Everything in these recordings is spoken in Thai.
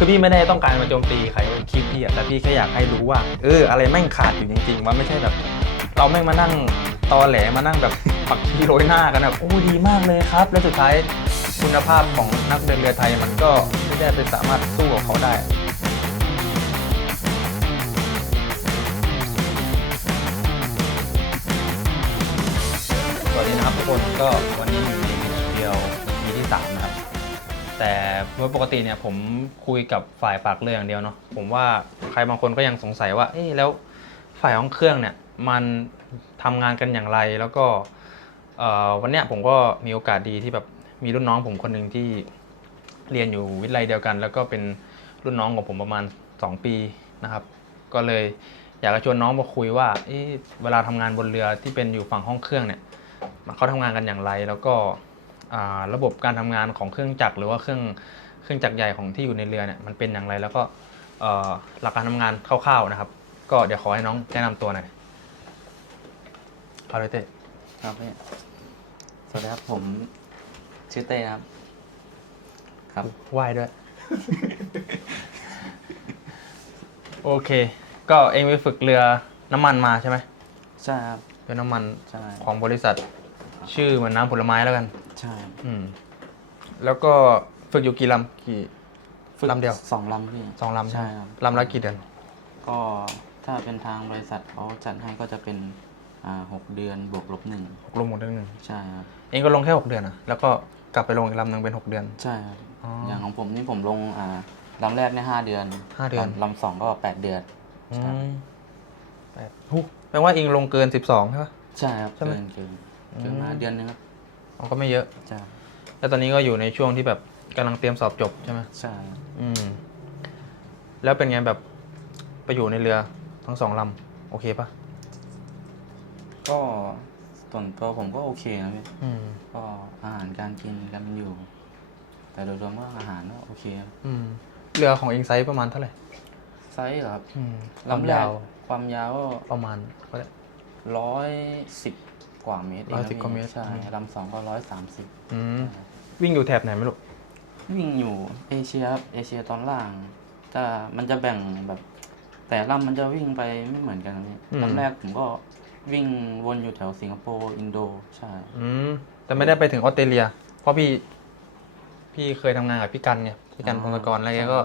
คือพี่ไม่ได้ต้องการมาโจมตีใครบนคลิปพี่อะแต่พี่แค่อยากให้รู้ว่าอะไรแม่งขาดอยู่จริงๆว่าไม่ใช่แบบเราแม่งมานั่งตอแหลมานั่งแบบปักชีโรยหน้ากันแบบโอ้ดีมากเลยครับแล้วสุดท้ายคุณภาพของนักเดินเรือไทยมันก็ไม่ได้ไปสามารถสู้กับเขาได้สวัสดีนะครับทุกคนก็วันนี้มีเดียวมีที่3นะครับแต่โดยปกติเนี่ยผมคุยกับฝ่ายปากเรืออย่างเดียวเนาะผมว่าใครบางคนก็ยังสงสัยว่าแล้วฝ่ายห้องเครื่องเนี่ยมันทำงานกันอย่างไรแล้วก็วันเนี้ยผมก็มีโอกาสดีที่แบบมีรุ่นน้องผมคนหนึ่งที่เรียนอยู่วิทยาลัยเดียวกันแล้วก็เป็นรุ่นน้องของผมประมาณ2 ปีนะครับก็เลยอยากจะชวนน้องมาคุยว่าเวลาทำงานบนเรือที่เป็นอยู่ฝั่งห้องเครื่องเนี่ยเขาทำงานกันอย่างไรแล้วก็ระบบการทำงานของเครื่องจักรหรือว่าเครื่องจักรใหญ่ของที่อยู่ในเรือเนี่ยมันเป็นอย่างไรแล้วก็หลักการทำงานคร่าวๆนะครับก็เดี๋ยวขอให้น้องแนะนำตัวหน่อยเอาเลยเต้ครับพี่สวัสดีครับผมชื่อเต้ครับครับไหว้ด้วย โอเคก็เองไปฝึกเรือน้ำมันมาใช่ไหมใช่ครับเป็นน้ำมันใช่ของบริษัทชื่อเหมือนน้ำผลไม้แล้วกันใช่แล้วก็ฝึกอยู่กี่ลำลำเดียว2 ลำพี่2 ลำใช่ครับลำละกี่เดือนก็ถ้าเป็นทางบริษัทเขาจัดให้ก็จะเป็น6 เดือนบวกลบ1รวมหมดเดือนหนึ่งใช่ครับเองก็ลงแค่6 เดือนนะแล้วก็กลับไปลงอีกลำหนึ่งเป็น6 เดือนใช่ครับอย่างของผมนี่ผมลงลำแรกเนี่ย5 เดือนลำ2ก็8 เดือนใช่แปลว่าเองลงเกิน12ใช่ปะใช่ครับเกินมาเดือนนึงครับก็ไม่เยอะใช่แล้วตอนนี้ก็อยู่ในช่วงที่แบบกำลังเตรียมสอบจบใช่ไหมใช่แล้วเป็นไงแบบไปอยู่ในเรือทั้ง2 ลำโอเคปะก็ส่วนตัวผมก็โอเคนะพี่ก็อาหารการกินกันอยู่แต่โดยรวมก็อาหารก็โอเคครับเรือของเองไซส์ประมาณเท่าไหร่ไซส์ครับลำแรกความยาวก็ประมาณ110 กว่าเมตร110 กว่าเมตรใช่ลำ2ก็130วิ่งอยู่แถบไหนไม่รู้วิ่งอยู่เอเชียครับเอเชียตอนล่างมันจะแบ่งแบบแต่ลำมันจะวิ่งไปไม่เหมือนกันนี่ลำแรกผมก็วิ่งวนอยู่แถวสิงคโปร์อินโดใช่แต่ไม่ได้ไปถึงออสเตรเลียเพราะพี่เคยทำงานกับพี่กันเนี่ยพี่กันพงศกรอะไรก็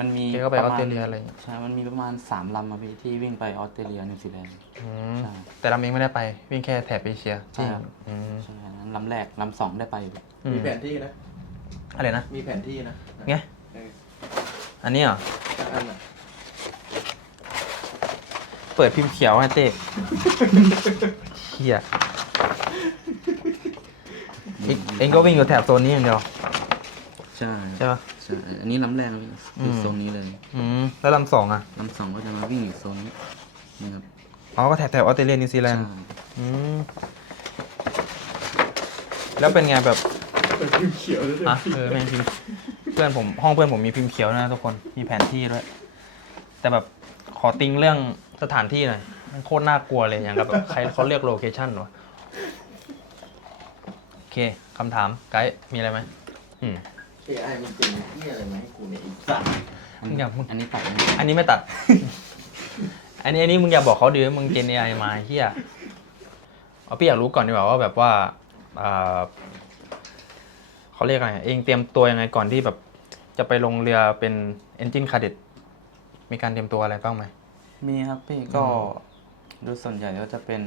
มันมีก็ไปออสเตรเลียอะไรใช่มันมีประมาณ3 ลำพี่ที่วิ่งไปออสเตรเลียนิวซีแลนด์ใช่แต่ลำเองไม่ได้ไปวิ่งแค่แถบเอเชียใช่ใช่นั้นลำแรกลำ2ได้ไปมีแผนที่นะอะไรนะมีแผนที่นะไงอันนี้เหรอเปิดพิมพ์เขียวให้เต้เฮียเองก็วิ่งอยู่แถบโซนนี้อย่างเดียวใช่ปะใช่อันนี้ลำแรกอยู่โซนนี้เลยแล้วลำ2อ่ะลำ2ก็จะมาวิ่งอยู่โซนนี้นะครับก็แถบออสเตรเลียนิวซีแลนด์แล้วเป็นไงแบบเป็นพิมพ์เขียวเลยแม่งพิมพ์ห้องเพื่อนผมมีพิมพ์เขียวนะทุกคนมีแผนที่ด้วยแต่แบบขอติงเรื่องสถานที่หน่อยมันโคตรน่ากลัวเลยอย่างกับแบบใครเขาเรียกโลเคชั่นหรอโอเคคำถามไกด์มีอะไรไหมAI มันเป็นที่อะไรไหมกูเนี่ยอีกสัตว์อันนี้ตัดอันนี้ไม่ตัด อันนี้มึงอย่าบอกเขาดิว่ามึงเจน AI มาเฮียพี่อยากรู้ก่อนดีกว่าว่าแบบว่าเขาเรียกอะไรเองเตรียมตัวยังไงก่อนที่แบบจะไปลงเรือเป็น Engine Cadet มีการเตรียมตัวอะไรบ้างไหมมีครับพี่ก็โดยส่วนใหญ่ก็จะเป็น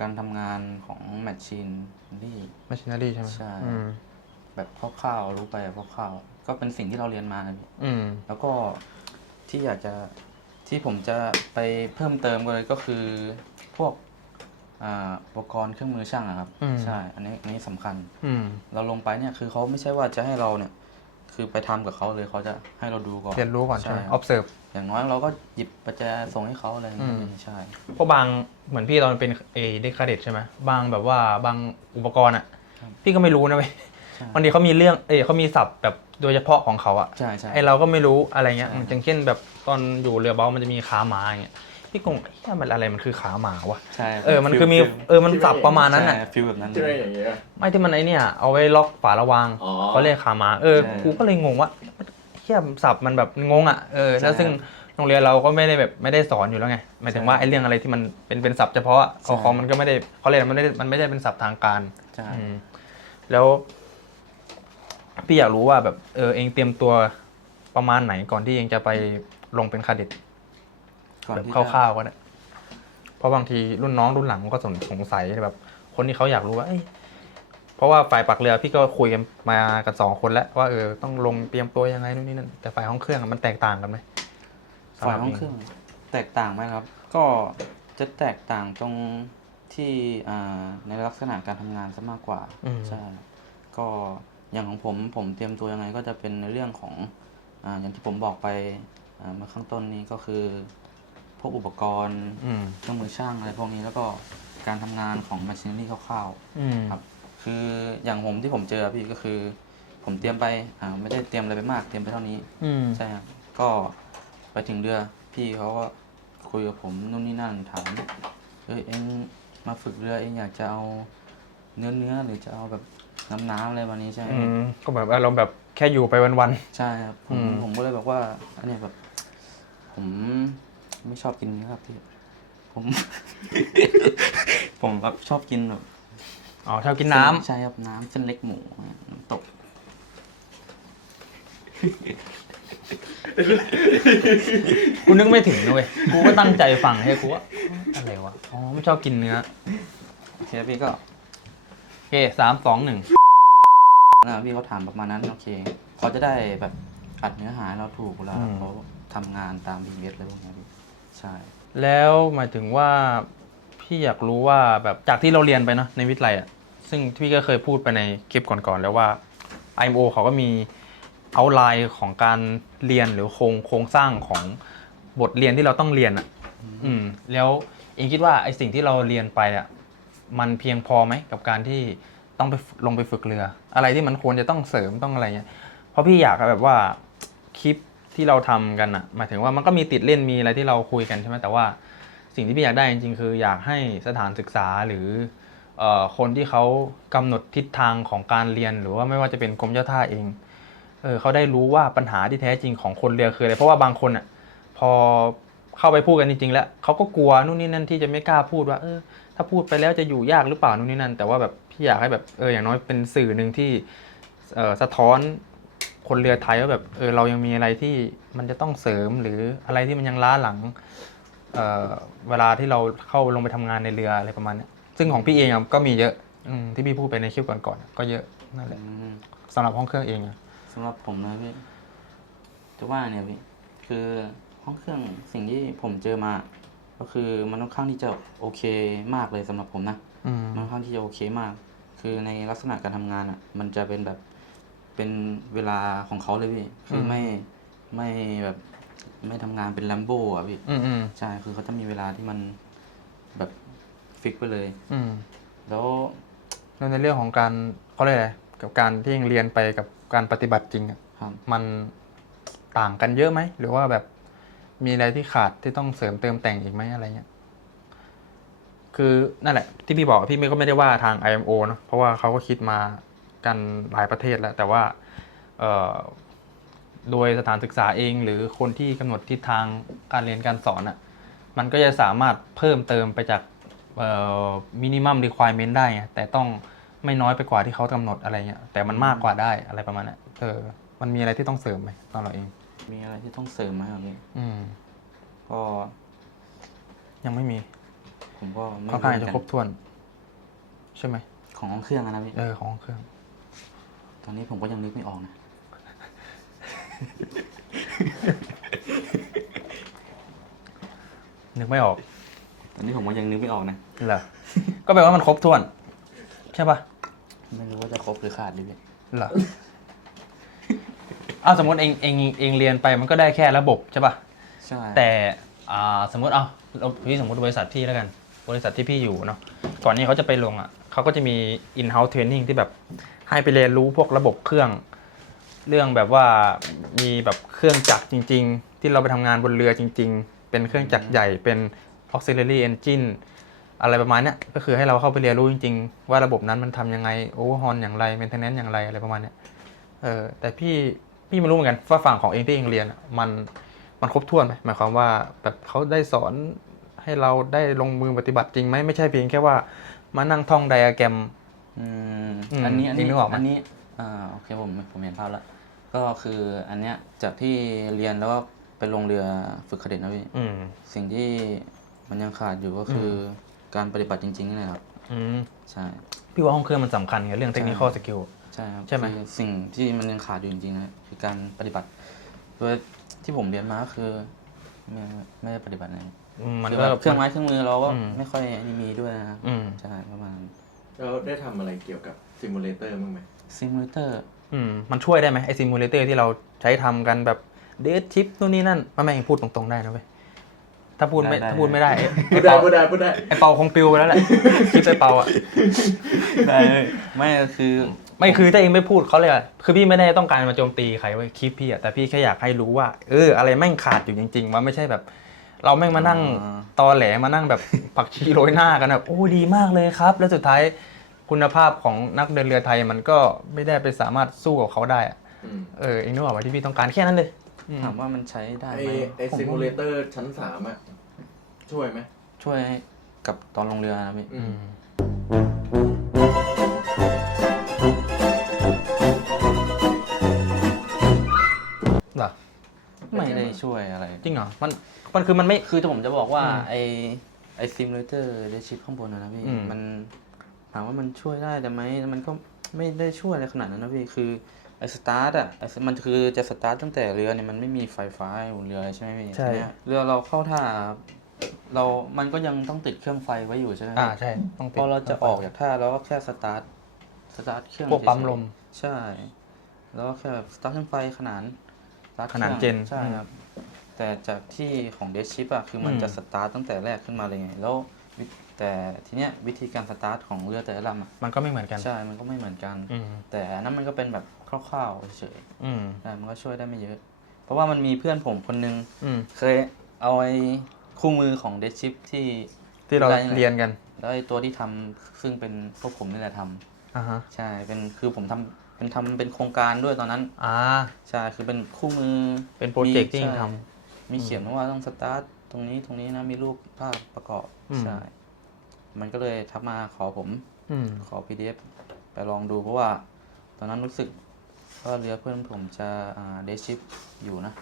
การทำงานของแมชชีนMachinery ใช่ไหมใช่แบบคร่าวๆรู้ไปคร่าวๆก็เป็นสิ่งที่เราเรียนมาแล้วก็ที่ผมจะไปเพิ่มเติมกันเลยก็คือพวกอุปกรณ์เครื่องมือช่างครับใช่อันนี้สำคัญเราลงไปเนี่ยคือเขาไม่ใช่ว่าจะให้เราเนี่ยคือไปทำกับเขาเลยเขาจะให้เราดูก่อนเรียนรู้ก่อนใช่ observe อย่างน้อยเราก็หยิบประแจส่งให้เขาอะไรอย่างเงี้ยใช่เพราะบางเหมือนพี่ตอนเป็นเด็กคาเด็ดใช่ไหมบางแบบว่าบางอุปกรณ์พี่ก็ไม่รู้นะเว้ยบางทีเขามีเรื่องเขามีศัพท์แบบโดยเฉพาะของเขาใช่เราก็ไม่รู้อะไรเงี้ยอย่างเช่นแบบตอนอยู่เรือเบามันจะมีขาหมาอย่างเงี้ย พี่กงเฮ้ยมันอะไรมันคือขาหมาวะ ใช่ มันคือมีมันสับประมาณนั้น ใช่ อ่ะ ฟิลแบบนั้น ที่ไม่อย่างเงี้ย ไม่ที่มันไอเนี่ยเอาไว้ล็อกฝาระวาง อ๋อ เขาเรียกขาหมากูก็เลยงงว่าเทียสับมันแบบงงอ่ะแล้วซึ่งโรงเรียนเราก็ไม่ได้แบบไม่ได้สอนอยู่แล้วไงหมายถึงว่าไอ้เรื่องอะไรที่มันเป็นศัพท์เฉพาะของมันก็ไม่ได้เขาเรียกมันไม่ได้เป็นศัพท์ทางการ ใช่ แล้วพี่อยากรู้ว่าแบบเองเตรียมตัวประมาณไหนก่อนที่เองจะไปลงเป็นคาเด็ด ก่อน แบบ ที่ คร่าวๆก็ได้เพราะบางทีรุ่นน้องรุ่นหลังก็สงสัยแบบ คนที่เขาอยากรู้ว่าเพราะว่าฝ่ายปักเรือพี่ก็คุยกันมากัน2 คนแล้วว่าต้องลงเตรียมตัวยังไงนู่นนี่นั่นแต่ฝ่ายห้องเครื่องมันแตกต่างกันไหม ฝ่ายห้องเครื่องแตกต่างไหมครับ ก็จะแตกต่างตรงที่ในลักษณะการทำงานซะมากกว่าใช่ก็อย่างของผมเตรียมตัวยังไงก็จะเป็นในเรื่องของอย่างที่ผมบอกไปเมื่อข้างต้นนี้ก็คือพวกอุปกรณ์เครื่องมือช่างอะไรพวกนี้แล้วก็การทำงานของแมชชีนรี่คร่าวๆครับคืออย่างผมที่ผมเจอพี่ก็คือ ผมเตรียมไปไม่ได้เตรียมอะไรไปมากเตรียมไปเท่านี้ใช่ครับก็ไปถึงเรือพี่เขาก็คุยกับผมนู่นนี่นั่นถามเอ็งมาฝึกเรือเอ็งอยากจะเอาเนื้อหรือจะเอาแบบน้ำอะไรวันนี้ใช่ไหม ก็แบบอารมณ์แบบแค่อยู่ไปวัน ใช่ครับผมก็เลยบอกว่าอันนี้แบบ ผมไม่ชอบกินเนื้อครับพี่ผม ผมแบบชอบกินแบบ ๆอ๋อชอบกินน้ำ ใช่ครับน้ำเส้นเล็กหมูน้ำตก กูนึกไม่ถึงนะเว้ยกูก็ตั้งใจฟังให้กูว่าอะไรวะอ๋อไม่ชอบกินเนื้อ โอเคพี่ก็ โอเค3 2 1พี่เขาถามประมาณนั้นโอเคเขาจะได้แบบอัดเนื้อหาให้เราถูกเวลาเขาทำงานตาม BMS เลยพวกนี้พี่ใช่ แล้วหมายถึงว่าพี่อยากรู้ว่าแบบจากที่เราเรียนไปเนาะในวิทยาลัยอ่ะซึ่งพี่ก็เคยพูดไปในคลิปก่อนๆแล้วว่า IMO เขาก็มีเอาไลน์ของการเรียนหรือโครงสร้างของบทเรียนที่เราต้องเรียนอ่ะแล้วเองคิดว่าไอสิ่งที่เราเรียนไปอ่ะมันเพียงพอไหมกับการที่ต้องไปลงไปฝึกเรือ อะไรที่มันควรจะต้องเสริมต้องอะไรเงี้ยเพราะพี่อยากแบบว่าคลิปที่เราทำกันอ่ะหมายถึงว่ามันก็มีติดเล่นมีอะไรที่เราคุยกันใช่ไหมแต่ว่าสิ่งที่พี่อยากได้จริงๆคืออยากให้สถานศึกษาหรือคนที่เขากำหนดทิศทางของการเรียนหรือว่าไม่ว่าจะเป็นกรมเจ้าท่าเองเขาได้รู้ว่าปัญหาที่แท้จริงของคนเรือคืออะไรเพราะว่าบางคนอ่ะพอเข้าไปพูดกันจริงๆแล้วเขาก็กลัวนู่นนี่นั่นที่จะไม่กล้าพูดว่าถ้าพูดไปแล้วจะอยู่ยากหรือเปล่านู่นนี่นั่นแต่ว่าแบบพี่อยากให้แบบอย่างน้อยเป็นสื่อหนึ่งที่สะท้อนคนเรือไทยว่าแบบเรายังมีอะไรที่มันจะต้องเสริมหรืออะไรที่มันยังล้าหลังเวลาที่เราเข้าลงไปทำงานในเรืออะไรประมาณนี้ซึ่งของพี่เองก็มีเยอะที่พี่พูดไปในคลิปก่อนๆก็เยอะนั่นแหละสำหรับห้องเครื่องเองสำหรับผมนะพี่จะว่าเนี่ยพี่คือห้องเครื่องสิ่งที่ผมเจอมาก็คือมันค่อนข้างที่จะโอเคมากเลยสำหรับผมนะมันค่อนข้างที่จะโอเคมากคือในลักษณะการทำงานอ่ะมันจะเป็นแบบเป็นเวลาของเขาเลยพี่คือไม่แบบไม่ทำงานเป็นแลมโบ้อ่ะพี่ใช่คือเขาจะมีเวลาที่มันแบบฟิกไปเลยแล้วในเรื่องของการเขาเรียกอะไรกับการที่เรียนไปกับการปฏิบัติจริงอ่ะมันต่างกันเยอะไหมหรือว่าแบบมีอะไรที่ขาดที่ต้องเสริมเติมแต่งอีกไหมอะไรเงี้ยคือนั่นแหละที่พี่บอกพี่ก็ไม่ได้ว่าทาง IMO เนาะเพราะว่าเขาก็คิดมากันหลายประเทศแล้วแต่ว่าโดยสถานศึกษาเองหรือคนที่กำหนดทิศทางการเรียนการสอนอ่ะมันก็จะสามารถเพิ่มเติมไปจากminimum requirement ได้ไงแต่ต้องไม่น้อยไปกว่าที่เขากำหนดอะไรเงี้ยแต่มันมากกว่าได้อะไรประมาณนั้นมันมีอะไรที่ต้องเสริมไหมตอนเราเองมีอะไรที่ต้องเสริมไหมครับพี่ก็ยังไม่มีผมก็ค่อนข้างจะครบถ้วนใช่ไหมของห้องเครื่องนะพี่ของห้องเครื่องตอนนี้ผมก็ยังนึกไม่ออกนะ นึกไม่ออกตอนนี้ผมก็ยังนึกไม่ออกนะเหรอก็แปลว่ามันครบถ้วนใช่ปะไม่รู้ว่าจะครบหรือขาดดิพี่เหรอสมมติเองเรียนไปมันก็ได้แค่ระบบใช่ปะใช่แต่สมมติพี่สมมติบริษัทพี่แล้วกันบริษัทที่พี่อยู่เนาะก่อนนี้เขาจะไปลงเขาก็จะมี in-house training ที่แบบให้ไปเรียนรู้พวกระบบเครื่องเรื่องแบบว่ามีแบบเครื่องจักรจริงๆที่เราไปทำงานบนเรือจริงๆเป็นเครื่องจักรใหญ่เป็น auxiliary engine อะไรประมาณเนี้ยก็คือให้เราเข้าไปเรียนรู้จริงๆว่าระบบนั้นมันทำยังไง overhaul อย่างไร maintenance อย่างไรอะไรประมาณเนี้ยแต่พี่ไม่รู้เหมือนกันว่าฝั่งของเองที่เองเรียนมันครบถ้วนไหมหมายความว่าแบบเขาได้สอนให้เราได้ลงมือปฏิบัติจริงไหมไม่ใช่เพียงแค่ว่ามานั่งท่องไดอะแกรม อันนี้นึกออกไหม โอเคผมเห็นภาพแล้วก็คืออันเนี้ยจากที่เรียนแล้วก็ไปลงเรือฝึกคาเด็ดนะพี่สิ่งที่มันยังขาดอยู่ก็คือการปฏิบัติจริงๆนี่แหละครับใช่ พี่ว่าห้องเครื่องมันสำคัญไงเรื่อง technical skill ใช่ครับ ใช่ไหม คือสิ่งที่มันยังขาดอยู่จริงๆนะคือการปฏิบัติโดยที่ผมเรียนมาก็คือไม่ได้ปฏิบัตินะ มัน คือ ก็ แบบเครื่องไม้เครื่องมือเราก็ไม่ค่อยมีด้วยนะ ใช่ประมาณ เราได้ทำอะไรเกี่ยวกับซิมูเลเตอร์บ้างไหม ซิมูเลเตอร์ มันช่วยได้ไหมไอซิมูเลเตอร์ที่เราใช้ทำกันแบบเดทชิปนู่นนี่นั่นแม่งพูดตรงๆได้นะเว้ยถ้าพูดไม่ได้พูดได้ ไอเปาคงปิวไปแล้วแหละคลิปไอเปาอ่ะ ได้ไม่คือ ไม่คือถ้าเองไม่พูดเขาเลยอ่ะคือพี่ไม่ได้ต้องการมาโจมตีใครเว้ยคลิปพี่อ่ะแต่พี่แค่อยากให้รู้ว่าอะไรแม่งขาดอยู่จริงๆว่าไม่ใช่แบบ เราแม่งมานั่งตอแหลมานั่งแบบผักชีโรยหน้ากันแบบโอ้ดีมากเลยครับแล้วสุดท้ายคุณภาพของนักเดินเรือไทยมันก็ไม่ได้ไปสามารถสู้กับเขาได้อะเองนึกออกว่าที่พี่ต้องการแค่นั้นเลย ถามว่ามันใช้ได้ไหม ไอซิมูเลเตอร์ชั้น3อ่ะช่วยไหม ช่วยกับตอนลงเรือนะพี่ เหรอ ไม่ได้ช่วยอะไร จริงเหรอมันคือมันไม่ คือที่ผมจะบอกว่าไอซิมูเลเตอร์เดชิปข้างบนนะพี่มันถามว่ามันช่วยได้แต่ไหมมันก็ไม่ได้ช่วยอะไรขนาดนั้นนะพี่คือไอสตาร์ทมันคือจะสตาร์ทตั้งแต่เรือเนี่ยมันไม่มีไฟฟ้าบนเรือใช่ไหมพี่ ใช่ เรือเราเข้าท่ามันก็ยังต้องติดเครื่องไฟไว้อยู่ใช่ไหม ใช่ต้อง พอเราจะออกจากท่าเราก็แค่สตาร์ทเครื่อง พวกปั๊มลม ใช่แล้วก็แค่แบบสตาร์ทเครื่องไฟขนานเจน ใช่ครับแต่จากที่ของเดชชิปอะคือมันจะสตาร์ทตั้งแต่แรกขึ้นมาเลยไงแล้วแต่ทีเนี้ยวิธีการสตาร์ทของเรือแต่ละลำอะ มันก็ไม่เหมือนกัน ใช่มันก็ไม่เหมือนกันแต่อันนั้นมันก็เป็นแบบคร่าวๆเฉยๆแต่มันก็ช่วยได้ไม่เยอะ เพราะว่ามันมีเพื่อนผมคนนึงเคยเอาไอ้คู่มือของเดชชิปที่เราเรียนกัน แล้วไอ้ตัวที่ทำซึ่งเป็นพวกผมนี่แหละทำใช่คือผมทำเป็นโครงการด้วยตอนนั้นใช่คือเป็นคู่มือเป็นโปรเจกต์ที่ทำมีเขียนว่าต้องสตาร์ทตรงนี้นะมีรูปภาพประกอบใช่มันก็เลยทักมาขอผมขอ PDF ไปลองดูเพราะว่าตอนนั้นรู้สึกว่าเรือเพื่อนผมจะเดชิปอยู่นะ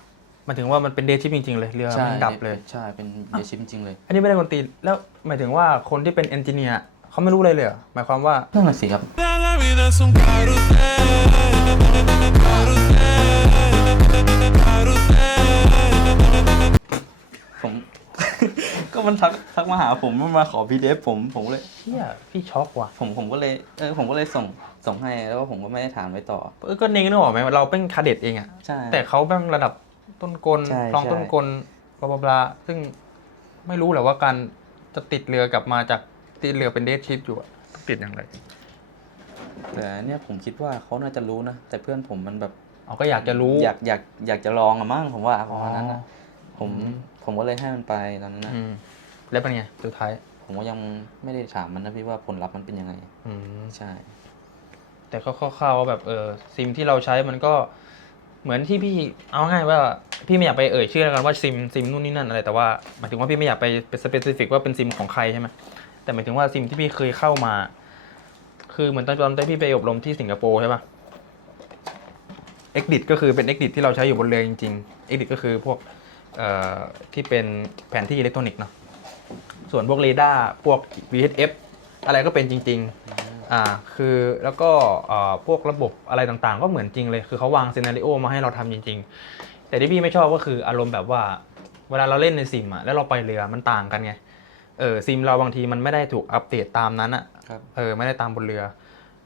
หมายถึงว่ามันเป็นเดชิปจริงๆเลยเรือมันดับเลยใช่เป็นเดชิปจริงๆเลยอันนี้ไม่ได้คนตีแล้วหมายถึงว่าคนที่เป็นเอนจิเนียร์เขาไม่รู้เลยเหรอหมายความว่านั่นแหละสิครับผม ก็มันทักมาหาผมมาขอ PDF ผมเลยพี่ช็อกว่ะผมก็เลยส่งให้แล้วผมก็ไม่ได้ถามไว้ต่อก็เน่งนึกออกไหมเราเป็นคาเด็ดเองอ่ะแต่เขาเป็นระดับต้นกลรองต้นกลบลาบลาซึ่งไม่รู้แหละว่าการจะติดเรือกลับมาจากติดเรือเป็นเดทชิปอยู่ติดอย่างไรแต่เนี่ยผมคิดว่าเขาน่าจะรู้นะแต่เพื่อนผมมันแบบก็อยากจะรู้อยากจะลองอะมั้งผมว่าประมาณนั้นนะผมก็เลยให้มันไปตอนนั้นนะแล้วเป็นไงสุดท้ายผมก็ยังไม่ได้ถามมันนะพี่ว่าผลลัพธ์มันเป็นยังไงใช่แต่ก็คร่าวๆแบบซิมที่เราใช้มันก็เหมือนที่พี่เอาง่ายว่าพี่ไม่อยากไปชื่อแล้วกันว่าซิมนู่นนี่นั่นอะไรแต่ว่าหมายถึงว่าพี่ไม่อยากไปสเปซิฟิกว่าเป็นซิมของใครใช่ไหมแต่หมายถึงว่าซิมที่พี่เคยเข้ามาคือเหมือนตอนพี่ไปอบรมที่สิงคโปร์ใช่ป่ะ Exit ก็คือเป็น Exit ที่เราใช้อยู่บนเรือจริงๆ Exit ก็คือพวกที่เป็นแผนที่อิเล็กทรอนิกส์เนาะส่วนพวกเรดาร์พวก VHF อะไรก็เป็นจริงๆคือแล้วก็พวกระบบอะไรต่างๆก็เหมือนจริงเลยคือเขาวางซีนาริโอมาให้เราทำจริงๆแต่ที่พี่ไม่ชอบก็คืออารมณ์แบบว่าเวลาเราเล่นในซิมแล้วเราไปเรือมันต่างกันไงซิมเราบางทีมันไม่ได้ถูกอัปเดตตามนั้นอ่ะไม่ได้ตามบนเรือ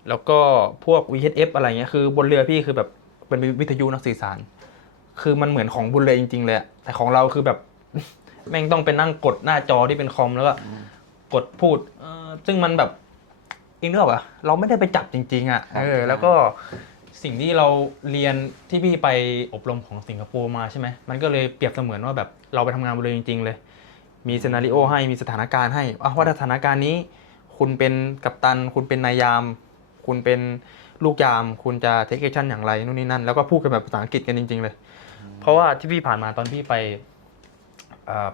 แล้วก็พวก VHF อะไรเงี้ยคือบนเรือพี่คือแบบเป็นวิทยุนักสื่อสารคือมันเหมือนของบนเรือจริงๆเลยแต่ของเราคือแบบแม่งต้องไปนั่งกดหน้าจอที่เป็นคอมแล้วก็กดพูดซึ่งมันแบบอีกเนอะเราไม่ได้ไปจับจริงๆอ่ะแล้วก็สิ่งที่เราเรียนที่พี่ไปอบรมของสิงคโปร์มาใช่ไหมมันก็เลยเปรียบเสมือนว่าแบบเราไปทำงานบนเรือจริงๆเลย มีซีนาริโอให้มีสถานการณ์ให้ว่าสถานการณ์นี้คุณเป็นกัปตันคุณเป็นนายยามคุณเป็นลูกยามคุณจะเทคแอคชั่นอย่างไรนู่นนี่นั่นแล้วก็พูดกันแบบภาษาอังกฤษกันจริงๆเลยเพราะว่าที่พี่ผ่านมาตอนพี่ไป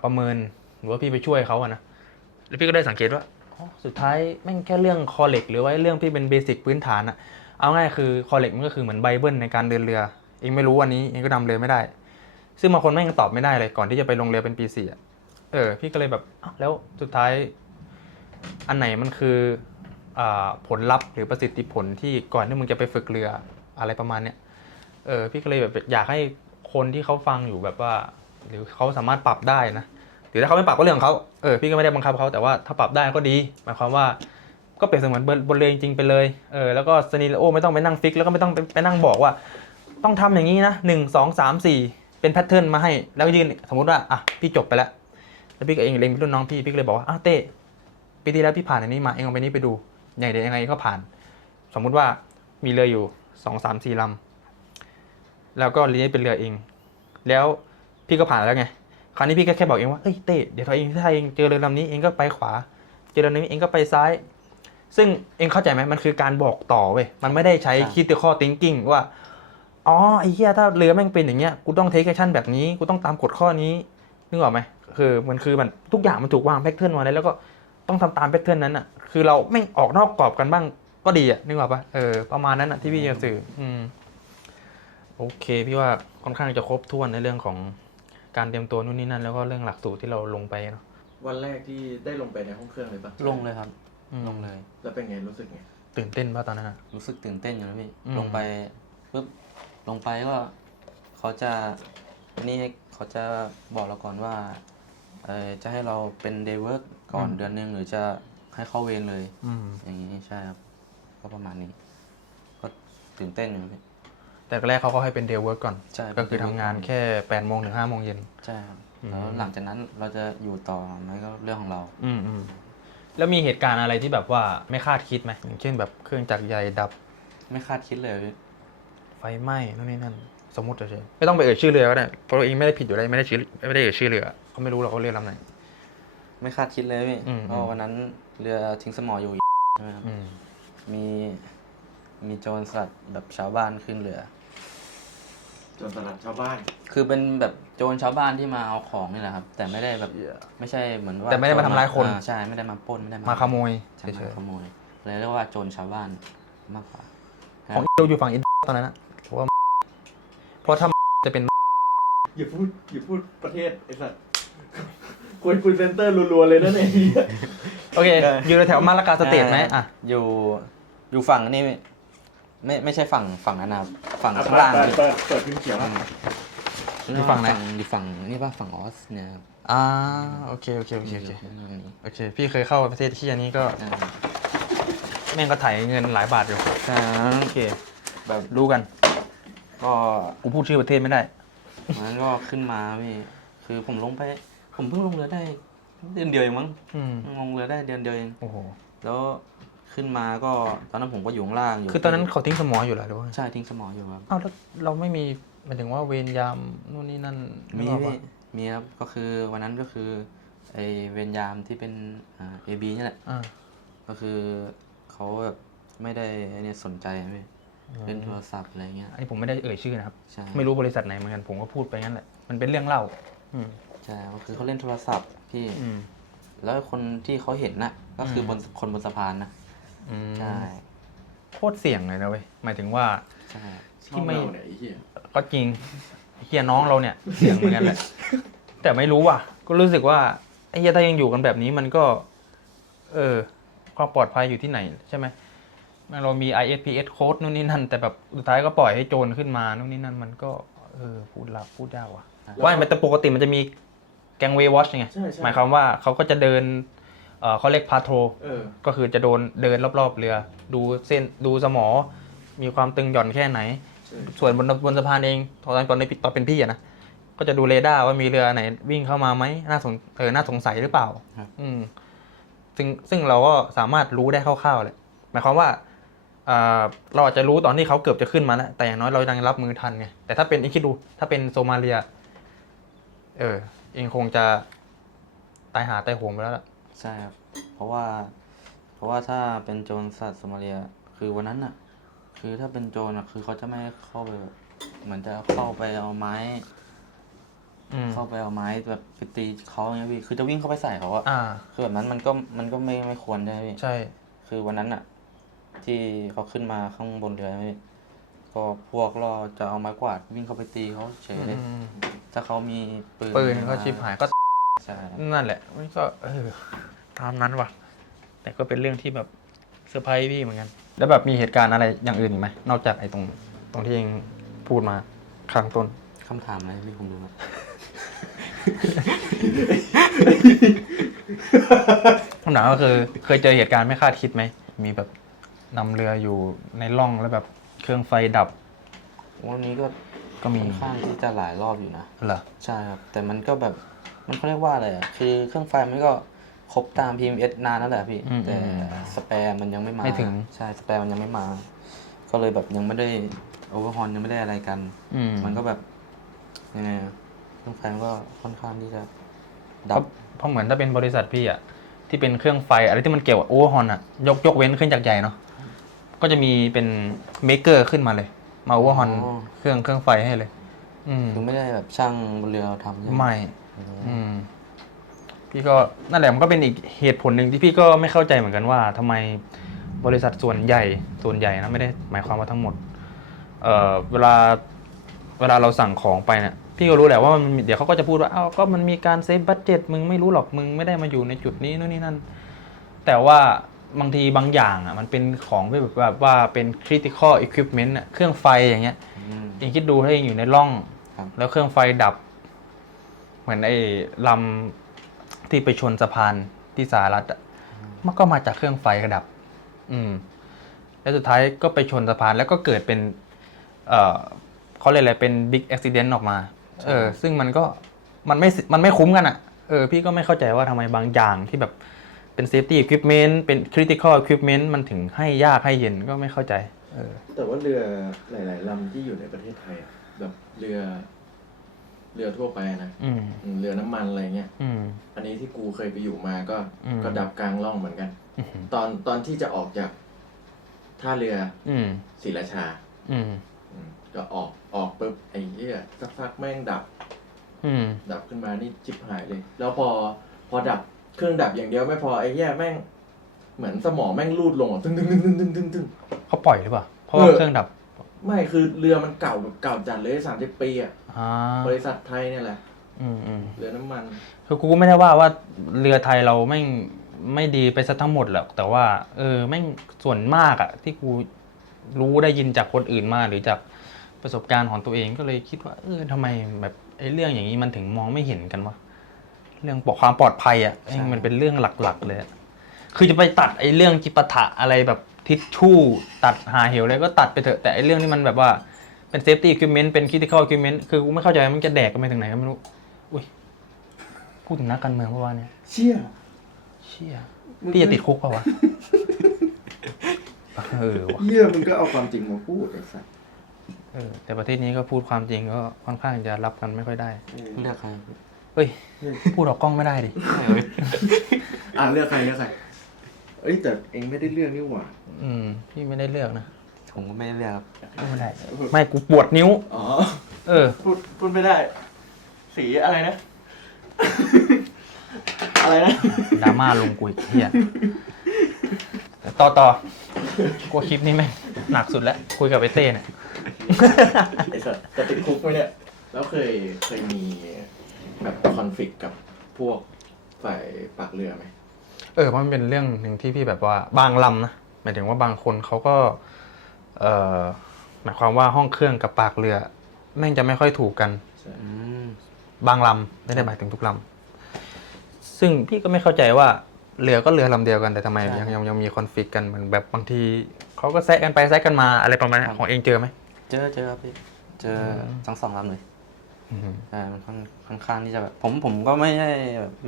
ประเมินหรือว่าพี่ไปช่วยเขาอะนะแล้วพี่ก็ได้สังเกตว่าสุดท้ายแม่งแค่เรื่องคอเล็กหรือว่าเรื่องที่เป็นเบสิกพื้นฐานอะเอาง่ายคือคอเล็กมันก็คือเหมือนไบเบิลในการเดินเรือเองไม่รู้วันนี้เองก็ดำเรือไม่ได้ซึ่งบางคนแม่งตอบไม่ได้เลยก่อนที่จะไปลงเรือเป็นปี4อะพี่ก็เลยแบบแล้วสุดท้ายอันไหนมันคือผลลัพธ์หรือประสิทธิผลที่ก่อนที่มึงจะไปฝึกเรืออะไรประมาณเนี้ยพี่ก็เลยแบบอยากให้คนที่เขาฟังอยู่แบบว่าหรือเขาสามารถปรับได้นะหรือถ้าเขาไม่ปรับก็เรื่องของเขาพี่ก็ไม่ได้บังคับเขาแต่ว่าถ้าปรับได้ก็ดีหมายความว่าก็เปรียบเสมือนบนเรือจริงๆไปเลยแล้วก็ซีนาริโอไม่ต้องไปนั่งฟิกแล้วก็ไม่ต้องไปนั่งบอกว่าต้องทำอย่างนี้นะ1 2 3 4เป็นแพทเทิร์นมาให้แล้วยืนสมมติว่าพี่จบไปแล้วพี่ก็เองเล็งเป็นรุ่นน้องพี่ก็เลยบอกว่าเต้ปีที่แล้วพี่ผ่านอันนี้มาเองเอาไปนี้ไปดูอย่างเดียวยังไงก็ผ่านสมมุติว่ามีเรืออยู่2 3 4 ลำแล้วก็เรียนเป็นเรือเองแล้วพี่ก็ผ่านแล้วไงคราวนี้พี่ก็แค่บอกเองว่าเอ้ยเต้เดี๋ยวถ้าเองเจอเรือลำนี้เองก็ไปขวาเจอเรือลำนี้เองก็ไปซ้ายซึ่งเองเข้าใจไหมมันคือการบอกต่อเว้ยมันไม่ได้ใช้ critical thinking ว่าไอ้เหี้ยถ้าเรือแม่งเป็นอย่างเงี้ยกูต้อง take action แบบนี้กูต้องตามกฎข้อนี้นึกออกไหมคือมันทุกอย่างมันถูกวางแพทเทิร์นมาแล้วก็ต้องทำตามแพทเทิร์นนั้นอ่ะคือเราไม่ออกนอกกรอบกันบ้างก็ดีอ่ะนึกออกปะประมาณนั้นอ่ะที่พี่จะสื่อโอเคพี่ว่าค่อนข้างจะครบถ้วนในเรื่องของการเตรียมตัวนู่นนี่นั่นแล้วก็เรื่องหลักสูตรที่เราลงไปเนาะ วันแรกที่ได้ลงไปในห้องเครื่องเลยปะ ลงเลยครับลงเลย แล้วเป็นไงรู้สึกไง ตื่นเต้นป่ะตอนนั้นอะ รู้สึกตื่นเต้นอยู่นะพี่ อืม ลงไปปุ๊บลงไปก็เขาจะบอกเราก่อนว่าจะให้เราเป็นเดย์เวิร์กก่อนเดือนนึงหรือจะให้เข้าเวรเลยอย่างนี้ใช่ครับก็ประมาณนี้ก็ตื่นเต้นอยู่พี่ แต่แรกเขาก็ให้เป็นเดย์เวิร์กก่อน ใช่ ก็คือทำงานแค่8 โมงถึง5 โมงเย็น ใช่ครับแล้วหลังจากนั้นเราจะอยู่ต่อไหมก็เรื่องของเรา แล้วมีเหตุการณ์อะไรที่แบบว่าไม่คาดคิดไหมอย่างเช่นแบบเครื่องจักรใหญ่ดับ ไม่คาดคิดเลยพี่ ไฟไหม้นู่นนี่นั่นสมมติเฉยๆไม่ต้องไปเอ่ยชื่อเรือก็ได้เพราะเราเองไม่ได้ผิดอยู่แล้วไม่ได้เอ่ยชื่อเรือเขาไม่รู้หรอกเขาเรือลำไหน ไม่คาดคิดเลยพี่ อืม เพราะวันนั้นเรือทิ้งสมออยู่ใช่ไหมครับมีโจรสลัดแบบชาวบ้านขึ้นเรือ จนตลาดชาวบ้าน คือเป็นแบบโจรชาวบ้านที่มาเอาของนี่แหละครับ แต่ไม่ได้แบบไม่ใช่เหมือนว่า แต่ไม่ได้มาทำร้ายคน ใช่ไม่ได้มาปล้นไม่ได้ มาขโมย ใช่ เฉ มาย ขโมยเลยเรียกว่าโจรชาวบ้านมากกว่า ๆของเราอยู่ฝั่งอินตอนนั้นนะเพราะถ้าจะเป็น อย่าพูดประเทศไอ้สัตว์คุยเซนเตอร์รัวๆเลยนั่นเอง โอเคอยู่แถวมาลากาสเตทไหมอ่ะ อยู่ฝั่งนี้ไม่ใช่ฝั่งนั้นนะครับฝั่งข้างล่าง เปิดพิมพ์เขียว อยู่ฝั่งไหน อยู่ฝั่งนี่ป่ะฝั่งออสเนี่ยครับ โอเคพี่เคยเข้าประเทศที่อันนี้ก็แม่งก็ถ่ายเงินหลายบาทอยู่โอเคแบบรู้กัน ก็ กูพูดชื่อประเทศไม่ได้ นั้นก็ขึ้นมาพี่คือผมเพิ่งลงเรือได้เดือนเดียวเองมั้งลงเรือได้เดือนเดียวเอง โอ้โห แล้วขึ้นมาก็ตอนนั้นผมก็อยู่ข้างล่างอยู่ คือตอนนั้นเขาทิ้งสมออยู่เหรอหรือว่า ใช่ทิ้งสมออยู่ครับ แล้วเราไม่มีหมายถึงว่าเวรยามนู่นนี่นั่น มีครับก็คือวันนั้นก็คือไอเวรยามที่เป็นAB นี่แหละก็คือเขาแบบไม่ได้เนี่ยสนใจไม่เล่นโทรศัพท์อะไรเงี้ย อันนี้ผมไม่ได้เอ่ยชื่อนะครับ ใช่ ไม่รู้บริษัทไหนเหมือนกันผมก็พูดไปงั้นแหละมันเป็นเรื่องเล่าใช่ก็คือเขาเล่นโทรศัพท์พี่แล้วคนที่เขาเห็นน่ะก็คืคนบนสะพานนะใช่ โคตรเสี่ยงเลยนะเว้ยหมายถึงว่า ใช่ ที่ไม่ ไหนเฮีย ก็จริงเฮียน้องเราเนี่ยเสี่ยงเหมือนกันแหละ แต่ไม่รู้ว่ะก็รู้สึกว่าไอ้เฮียถ้ายังอยู่กันแบบนี้มันก็ความปลอดภัยอยู่ที่ไหนใช่ไหมเรามี ISPS โค้ดนู่นนี่นั่นแต่แบบสุดท้ายก็ปล่อยให้โจรขึ้นมานู่นนี่นั่นมันก็พูดยากว่ะว่าแต่ปกติมันจะมีแกงเวย์วอชไงหมายความว่าเขาก็จะเดินเขาเรียกพาโทรก็คือจะเดินรอบๆเรือดูเส้นดูสมอมีความตึงหย่อนแค่ไหนส่วนบนสะพานเองตอนเป็นพี่อะนะก็จะดูเรดาร์ว่ามีเรือไหนวิ่งเข้ามาไหมน่าสงสัยหรือเปล่าซึ่งเราก็สามารถรู้ได้คร่าวๆเลยหมายความว่าเราอาจจะรู้ตอนที่เขาเกือบจะขึ้นมาแล้วแต่อย่างน้อยเรายังรับมือทันไงแต่ถ้าเป็นคิดดูถ้าเป็นโซมาเลียเองคงจะ ตายหาตายโหงไปแล้วล่ะ ใช่ครับเพราะว่าถ้าเป็นโจรสัตว์โซมาเลียคือวันนั้นน่ะคือถ้าเป็นโจรอ่ะคือเขาจะไม่ให้เข้าไปแบบเหมือนจะเข้าไปเอาไม้ เข้าไปเอาไม้แบบไปตีเขาอย่างเงี้ยพี่คือจะวิ่งเข้าไปใส่เขาอะคือแบบนั้นมันก็ไม่ควรใช่ไหมพี่ ใช่ คือวันนั้นอะที่เขาขึ้นมาข้างบนเรือพี่ก็พวกเราจะเอาไม้กวาดวิ่งเข้าไปตีเขาเฉยเลยถ้าเขามีปืน ก็ชิบหายก็ ใช่ นั่นแหละมันก็ตามนั้นว่ะ แต่ก็เป็นเรื่องที่แบบเซอร์ไพรส์พี่เหมือนกัน แล้วแบบมีเหตุการณ์อะไรอย่างอื่นอีกไหมนอกจากไอ้ตรงที่เองพูดมาข้างต้น คำถามอะไรพี่ผมดูครับ คำถามก็คือเคยเจอเหตุการณ์ไม่คาดคิดไหม มีแบบนำเรืออยู่ในร่องแล้วแบบเครื่องไฟดับ วันนี้ก็ ก็มี ค่อนข้างที่จะหลายรอบอยู่นะ เหรอ ใช่ครับแต่มันก็แบบมันเขาเรียกว่าอะไรอ่ะคือเครื่องไฟมันก็ครบตาม PMS นานแล้วแหละพี่แต่สแปร์มันยังไม่มา ไม่ถึง ใช่สแปร์มันยังไม่มา ก็เลยแบบยังไม่ได้โอเวอร์ฮอลยังไม่ได้อะไรกัน มันก็แบบยังไงอะเครื่องไฟมันก็ค่อนข้างที่จะดับ เพราะเหมือนถ้าเป็นบริษัทพี่อะที่เป็นเครื่องไฟอะไรที่มันเกี่ยวกับโอเวอร์ฮอลอะยกเว้นขึ้นจากใหญ่เนาะก็จะมีเป็นเมเกอร์ขึ้นมาเลย มาโอเวอร์ฮอลเครื่องไฟให้เลยคือไม่ได้แบบช่างบนเรือทำใช่ไหม ไม่พี่ก็นั่นแหละมันก็เป็นอีกเหตุผลหนึ่งที่พี่ก็ไม่เข้าใจเหมือนกันว่าทำไมบริษัทส่วนใหญ่นะไม่ได้หมายความว่าทั้งหมดเวลาเราสั่งของไปเนี่ยพี่ก็รู้แหละว่ามันเดี๋ยวเขาก็จะพูดว่าอ้าวก็มันมีการเซฟบัดเจ็ตมึงไม่รู้หรอกมึงไม่ได้มาอยู่ในจุดนี้นู่นนี่นั่นแต่ว่าบางทีบางอย่างอ่ะมันเป็นของที่แบบว่าเป็น critical equipment อ่ะเครื่องไฟอย่างเงี้ยเองคิดดูถ้าเองอยู่ในร่องแล้วเครื่องไฟดับเหมือนไอ้ลำที่ไปชนสะพานที่สหรัฐอ่ะมันก็มาจากเครื่องไฟกระดับแล้วสุดท้ายก็ไปชนสะพานแล้วก็เกิดเป็นเขาเรียกอะไรเป็น big accident ออกมาซึ่งมันไม่คุ้มกันอ่ะพี่ก็ไม่เข้าใจว่าทำไมบางอย่างที่แบบเป็น safety equipment เป็น critical equipment มันถึงให้ยากให้เย็นก็ไม่เข้าใจแต่ว่าเรือหลายๆลำที่อยู่ในประเทศไทยอะแบบเรือทั่วไปนะเรือน้ำมันอะไรเงี้ยอันนี้ที่กูเคยไปอยู่มาก็ดับกลางร่องเหมือนกันตอนที่จะออกจากท่าเรือศรีราชาก็ออกปุ๊บไอ้เหี้ยสักพักแม่งดับขึ้นมานี่จิบหายเลย แล้วพอดับเครื่องดับอย่างเดียวไม่พอไอ้เหี้ยแม่งเหมือนสมองแม่งรูดลงตึ้งเขาปล่อยหรือเปล่าเพราะว่าเครื่องดับไม่คือเรือมันเก่าแบบเก่าจัดเลย30 ปีอ่ะบริษัทไทยเนี่ยแหละเรือน้ำมันคือกูไม่ได้ว่าเรือไทยเราไม่ดีไปซะทั้งหมดหรอกแต่ว่าแม่งส่วนมากอ่ะที่กูรู้ได้ยินจากคนอื่นมาหรือจากประสบการณ์ของตัวเองก็เลยคิดว่าทำไมแบบไอ้เรื่องอย่างนี้มันถึงมองไม่เห็นกันวะเรื่องความปลอดภัยอ่ะมันเป็นเรื่องหลักๆเลยคือจะไปตัดไอ้เรื่องจิปาถะอะไรแบบทิชชู่ตัดหาเหวอะไรก็ตัดไปเถอะแต่ไอ้เรื่องนี้มันแบบว่าเป็น safety equipment เป็น critical equipment คือกูไม่เข้าใจมันจะแดกกันไปถึงไหนก็ไม่รู้อุ้ยพูดถึงนักการเมืองเพราะว่าเนี่ยเชี่ยพี่จะติดคุกเปล่าวะวะเหี้ยมึงก็เอาความจริงมาพูดไอ้สัสแต่ประเทศนี้ก็พูดความจริงก็ค่อนข้างจะรับกันไม่ค่อยได้เลือกใครเฮ้ยพูดออกกล้องไม่ได้ดิเลือกใครแต่เองไม่ได้เลือกนี่หว่าพี่ไม่ได้เลือกนะผมก็ไม่ได้เลือกไม่ได้ไม่กูปวดนิ้วพูดไม่ได้สีอะไรนะอะไรนะดราม่าลงกูอีกเหี้ยต่อกูคลิปนี้แม่งหนักสุดแล้วคุยกับไอ้เต้เนี่ยไอ้สัสจะติดคุกไหมเนี่ยแล้วเคยมีแบบคอนฟ lict กับพวกฝ่ายปากเรือไหมเพราะมันเป็นเรื่องหนึ่งที่พี่แบบว่าบางลำนะหมายถึงว่าบางคนเขาก็หมายความว่าห้องเครื่องกับปากเรือแม่งจะไม่ค่อยถูกกันบางลำไม่ได้หมายถึงทุกลำซึ่งพี่ก็ไม่เข้าใจว่าเรือก็เรือลำเดียวกันแต่ทำไมยังมีคอนฟ lict กันเหมือนแบบบางทีเขาก็แซะกันไปแซะกันมาอะไรประมาณนี้ของเองเจอไหมเจอครับพี่เจอทั้ง2 ลำเลยมันค่อนข้างที่จะแบบผมก็ไม่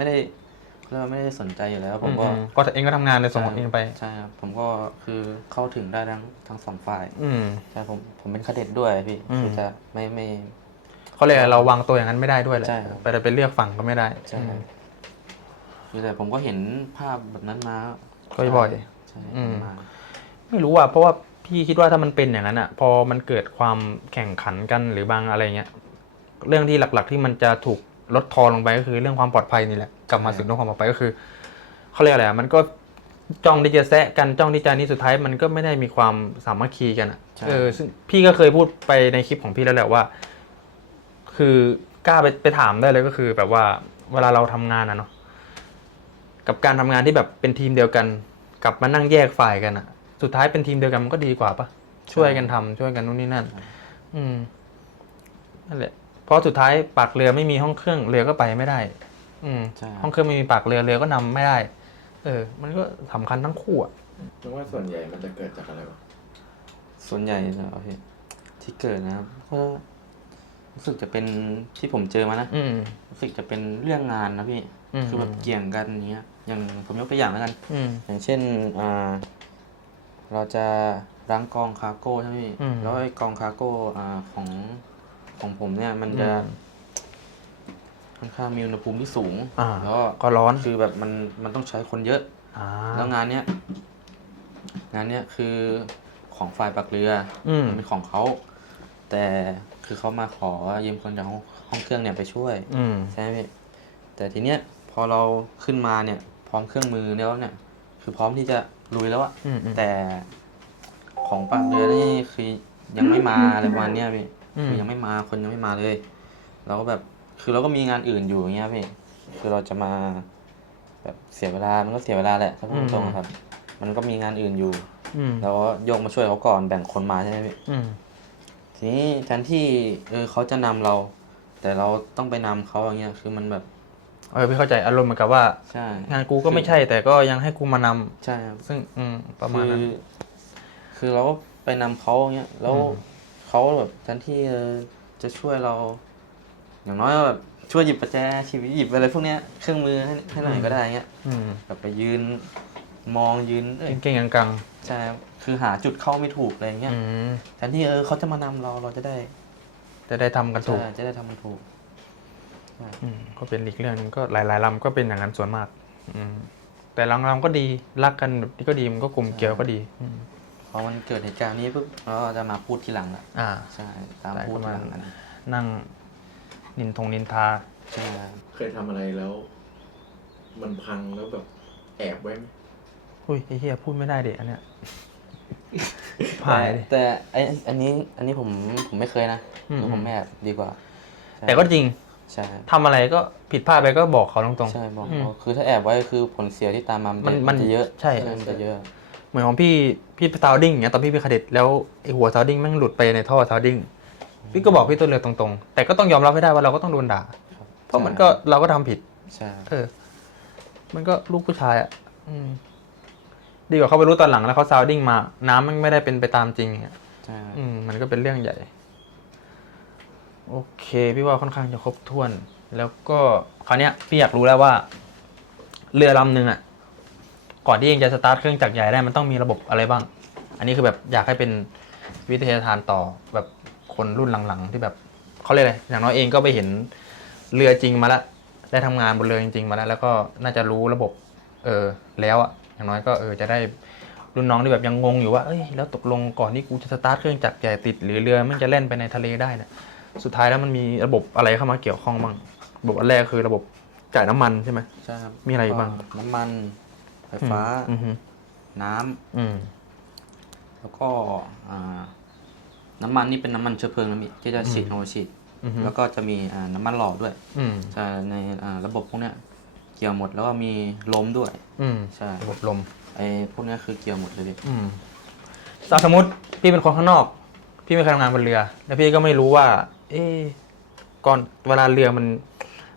ได้สนใจอยู่แล้วผมก็เองก็ทำงานในส่วนของเองไปใช่ครับผมก็คือเข้าถึงได้ทั้ง2 ฝ่ายใช่ผมเป็นคาเด็ดด้วยพี่คือจะไม่เขาเลยเราวางตัวอย่างนั้นไม่ได้ด้วยแหละไปเลือกฝั่งก็ไม่ได้ใช่ คือแต่ผมก็เห็นภาพแบบนั้นมา ก็บ่อย ใช่ ๆ มา ไม่รู้ว่าเพราะว่าพี่คิดว่าถ้ามันเป็นอย่างนั้นอ่ะพอมันเกิดความแข่งขันกันหรือบางอะไรเงี้ยเรื่องที่หลักๆที่มันจะถูกลดทอนลงไปก็คือเรื่องความปลอดภัยนี่แหละกลับมาสู่เรื่องความปลอดภัยก็คือเขาเรียกอะไรอ่ะมันก็จ้องที่จะแซะกันจ้องที่จะนี่สุดท้ายมันก็ไม่ได้มีความสามัคคีกันอ่ะซึ่งพี่ก็เคยพูดไปในคลิปของพี่แล้วแหละว่า คือกล้าไปถามได้เลยก็คือ แบบว่าเวลาเราทำงานอะเนาะกับการทำงานที่แบบเป็นทีมเดียวกันกับมานั่งแยกฝ่ายกันอะสุดท้ายเป็นทีมเดียวกันมันก็ดีกว่าปะช่วยกันทำช่วยกันนู่นนี่นั่นนั่นแหละเพราะสุดท้ายปากเรือไม่มีห้องเครื่องเรือก็ไปไม่ได้ห้องเครื่องไม่มีปากเรือเรือก็นำไม่ได้มันก็สำคัญทั้งคู่อะ เพราะว่าส่วนใหญ่มันจะเกิดจากอะไรวะ ส่วนใหญ่นะโอเคที่เกิดนะครับก็รู้สึกจะเป็นที่ผมเจอมานะรู้สึกจะเป็นเรื่องงานนะพี่คือแบบเกี่ยงกันอย่างเงี้ยอย่างผมยกตัวอย่างแล้วกันอย่างเช่นเราจะล้างกองคาร์โก้ใช่ไหมพี่แล้วไอ้กองคาร์โก้ของผมเนี่ยมันจะค่อนข้างมีอุณหภูมิที่สูงแล้วก็ร้อนคือแบบมันต้องใช้คนเยอะแล้วงานเนี้ยคือของฝ่ายปักเรือมันเป็นของเขาแต่คือเขามาขอยืมคนจากห้องเครื่องเนี่ยไปช่วยใช่ไหมพี่แต่ทีเนี้ยพอเราขึ้นมาเนี่ยพร้อมเครื่องมือแล้วเนี่ยคือพร้อมที่จะลุยแล้วอะแต่ของปักเรือนี่คือยังไม่มาอะไรประมาณเนี้ยพี่คือยังไม่มาคนยังไม่มาเลยเราก็แบบคือเราก็มีงานอื่นอยู่อย่างเงี้ยพี่คือเราจะมาแบบเสียเวลามันก็เสียเวลาแหละถ้าพูดตรงๆครับมันก็มีงานอื่นอยู่เราก็โยกมาช่วยเขาก่อนแบ่งคนมาใช่ไหมพี่ทีนี้แทนที่เขาจะนำเราแต่เราต้องไปนำเขาอย่างเงี้ยคือมันแบบพี่เข้าใจอารมณ์เหมือนกับว่า ใช่งานกูก็ไม่ใช่แต่ก็ยังให้กูมานำใช่ครับซึ่งประมาณนั้นคือเราก็ไปนำเขาอย่างเงี้ยแล้วเขาแบบแทนที่จะช่วยเราอย่างน้อยแบบช่วยหยิบประแจชีวิตหยิบอะไรพวกเนี้ยเครื่องมือให้หน่อยก็ได้เงี้ยแบบไปยืนมองยืนเก่งๆกังๆใช่คือหาจุดเข้าไม่ถูกอะไรเงี้ยแทนที่เขาจะมานำเราจะได้ทำกันถูกจะได้ทำกันถูกก็เป็นอีกเรื่องนึงก็หลายๆลำก็เป็นอย่างนั้นส่วนมากแต่ลำก็ดีรักกันแบบนี้ก็ดีมันก็กลมเกลียวก็ดีพอมันเกิดเหตุการณ์นี้ปุ๊บเราจะมาพูดทีหลังละใช่ตามพูดทีหลังกันนั่งนินทาใช่เคยทำอะไรแล้วมันพังแล้วแบบแอบไว้ไหมอุ้ยไอ้เหี้ยพูดไม่ได้เด็กอันเนี้ยแต่อันนี้ผมไม่เคยนะผมไม่แอบดีกว่าแต่ก็จริงใช่ทำอะไรก็ผิดพลาดไปก็บอกเขาตรงๆใช่บอกคือถ้าแอบไว้คือผลเสียที่ตามมามันจะเยอะใช่มันจะเยอะเหมือนของพี่ซาวดิ้งอย่างเงี้ยตอนพี่ไปคาเด็ดแล้วไอ้หัวซาวดิ้งแม่งหลุดไปในท่อซาวดิ้งพี่ก็บอกพี่ต้นเรือตรงๆแต่ก็ต้องยอมรับให้ได้ว่าเราก็ต้องโดนด่าเพราะมันก็เราก็ทำผิดใช่มันก็ลูกผู้ชายอ่ะดีกว่าเขาไปรู้ตอนหลังแล้วเขาซาวดิ้งมาน้ำมันไม่ได้เป็นไปตามจริงอ่ะใช่มันก็เป็นเรื่องใหญ่โอเคพี่ว่าค่อนข้างจะครบถ้วนแล้วก็คราวเนี้ยพี่อยากรู้แล้วว่าเรือลำนึงอ่ะก่อนที่เองจะสตาร์ทเครื่องจักรใหญ่ได้มันต้องมีระบบอะไรบ้างอันนี้คือแบบอยากให้เป็นวิทยาทานต่อแบบคนรุ่นหลังๆที่แบบเขาเรียกอะไรอย่างน้อยเองก็ไปเห็นเรือจริงมาแล้วได้ทำงานบนเรือจริงๆมาแล้วก็น่าจะรู้ระบบแล้วอ่ะอย่างน้อยก็จะได้รุ่นน้องที่แบบยังงงอยู่ว่าเอ้ยแล้วตกลงก่อนที่กูจะสตาร์ทเครื่องจักรใหญ่ติดหรือเรือมันจะเล่นไปในทะเลได้เนี่ยสุดท้ายแล้วมันมีระบบอะไรเข้ามาเกี่ยวข้องบ้างระบบอันแรกคือระบบจ่ายน้ำมันใช่ไหมใช่ครับมีอะไรบ้างน้ำมันไฟฟ้าน้ำแล้วก็น้ำมันนี่เป็นน้ำมันเชื้อเพลิงนะมิที่จะฉีดเอาฉีดแล้วก็จะมีน้ำมันหล่อด้วยใช่ในระบบพวกเนี้ยเกี่ยวหมดแล้วก็มีลมด้วยใช่ระบบลมไอ้พวกนี้คือเกี่ยวหมดเลยสมมติพี่เป็นคนข้างนอกพี่ไม่เคยทำงานบนเรือแล้วพี่ก็ไม่รู้ว่าก่อนเวลาเรือมัน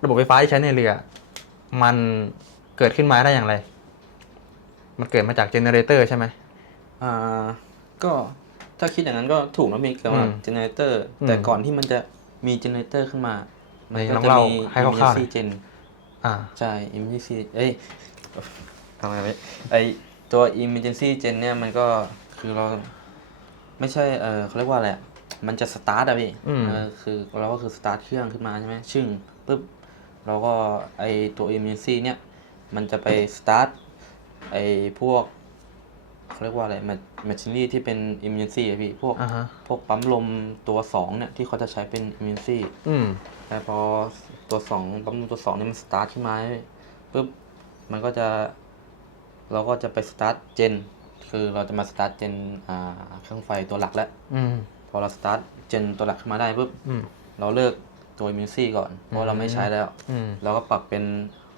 ระบบไฟฟ้าที่ใช้ในเรือมันเกิดขึ้นมาได้อย่างไรมันเกิดมาจากเจเนเรเตอร์ใช่ไหมก็ถ้าคิดอย่างนั้นก็ถูกนะมีเกี่ยวกับเจเนเรเตอร์แต่ก่อนที่มันจะมีเจเนเรเตอร์ขึ้นมามันก็จะมี emergency gen ใช่ emergency ทำไมตัว emergency gen เนี่ยมันก็คือเราไม่ใช่เขาเรียกว่าอะไรมันจะสตาร์ทอะพี่คือเราก็คือสตาร์ทเครื่องขึ้นมาใช่ไหมชึ่งปุ๊บเราก็ตัว emergency เนี่ย มันจะไปสตาร์ทไอ้พวกเขาเรียกว่าอะไรแมชชีนรี่ที่เป็น emergency อะพี่พวกปั๊มลมตัว2เนี่ยที่เขาจะใช้เป็น emergency แต่พอตัว2ปั๊มลมตัว2เนี่ยมันสตาร์ทขึ้นมาปุ๊บมันก็จะเราก็จะไปสตาร์ทเจนคือเราจะมาสตาร์ทเจนเครื่องไฟตัวหลักแล้วพอเราสตาร์ทเจนตัวหลักขึ้นมาได้ปุ๊บเราเลิกตัว emergency ก่อนเพราะเราไม่ใช้แล้วเราก็ปรับเป็น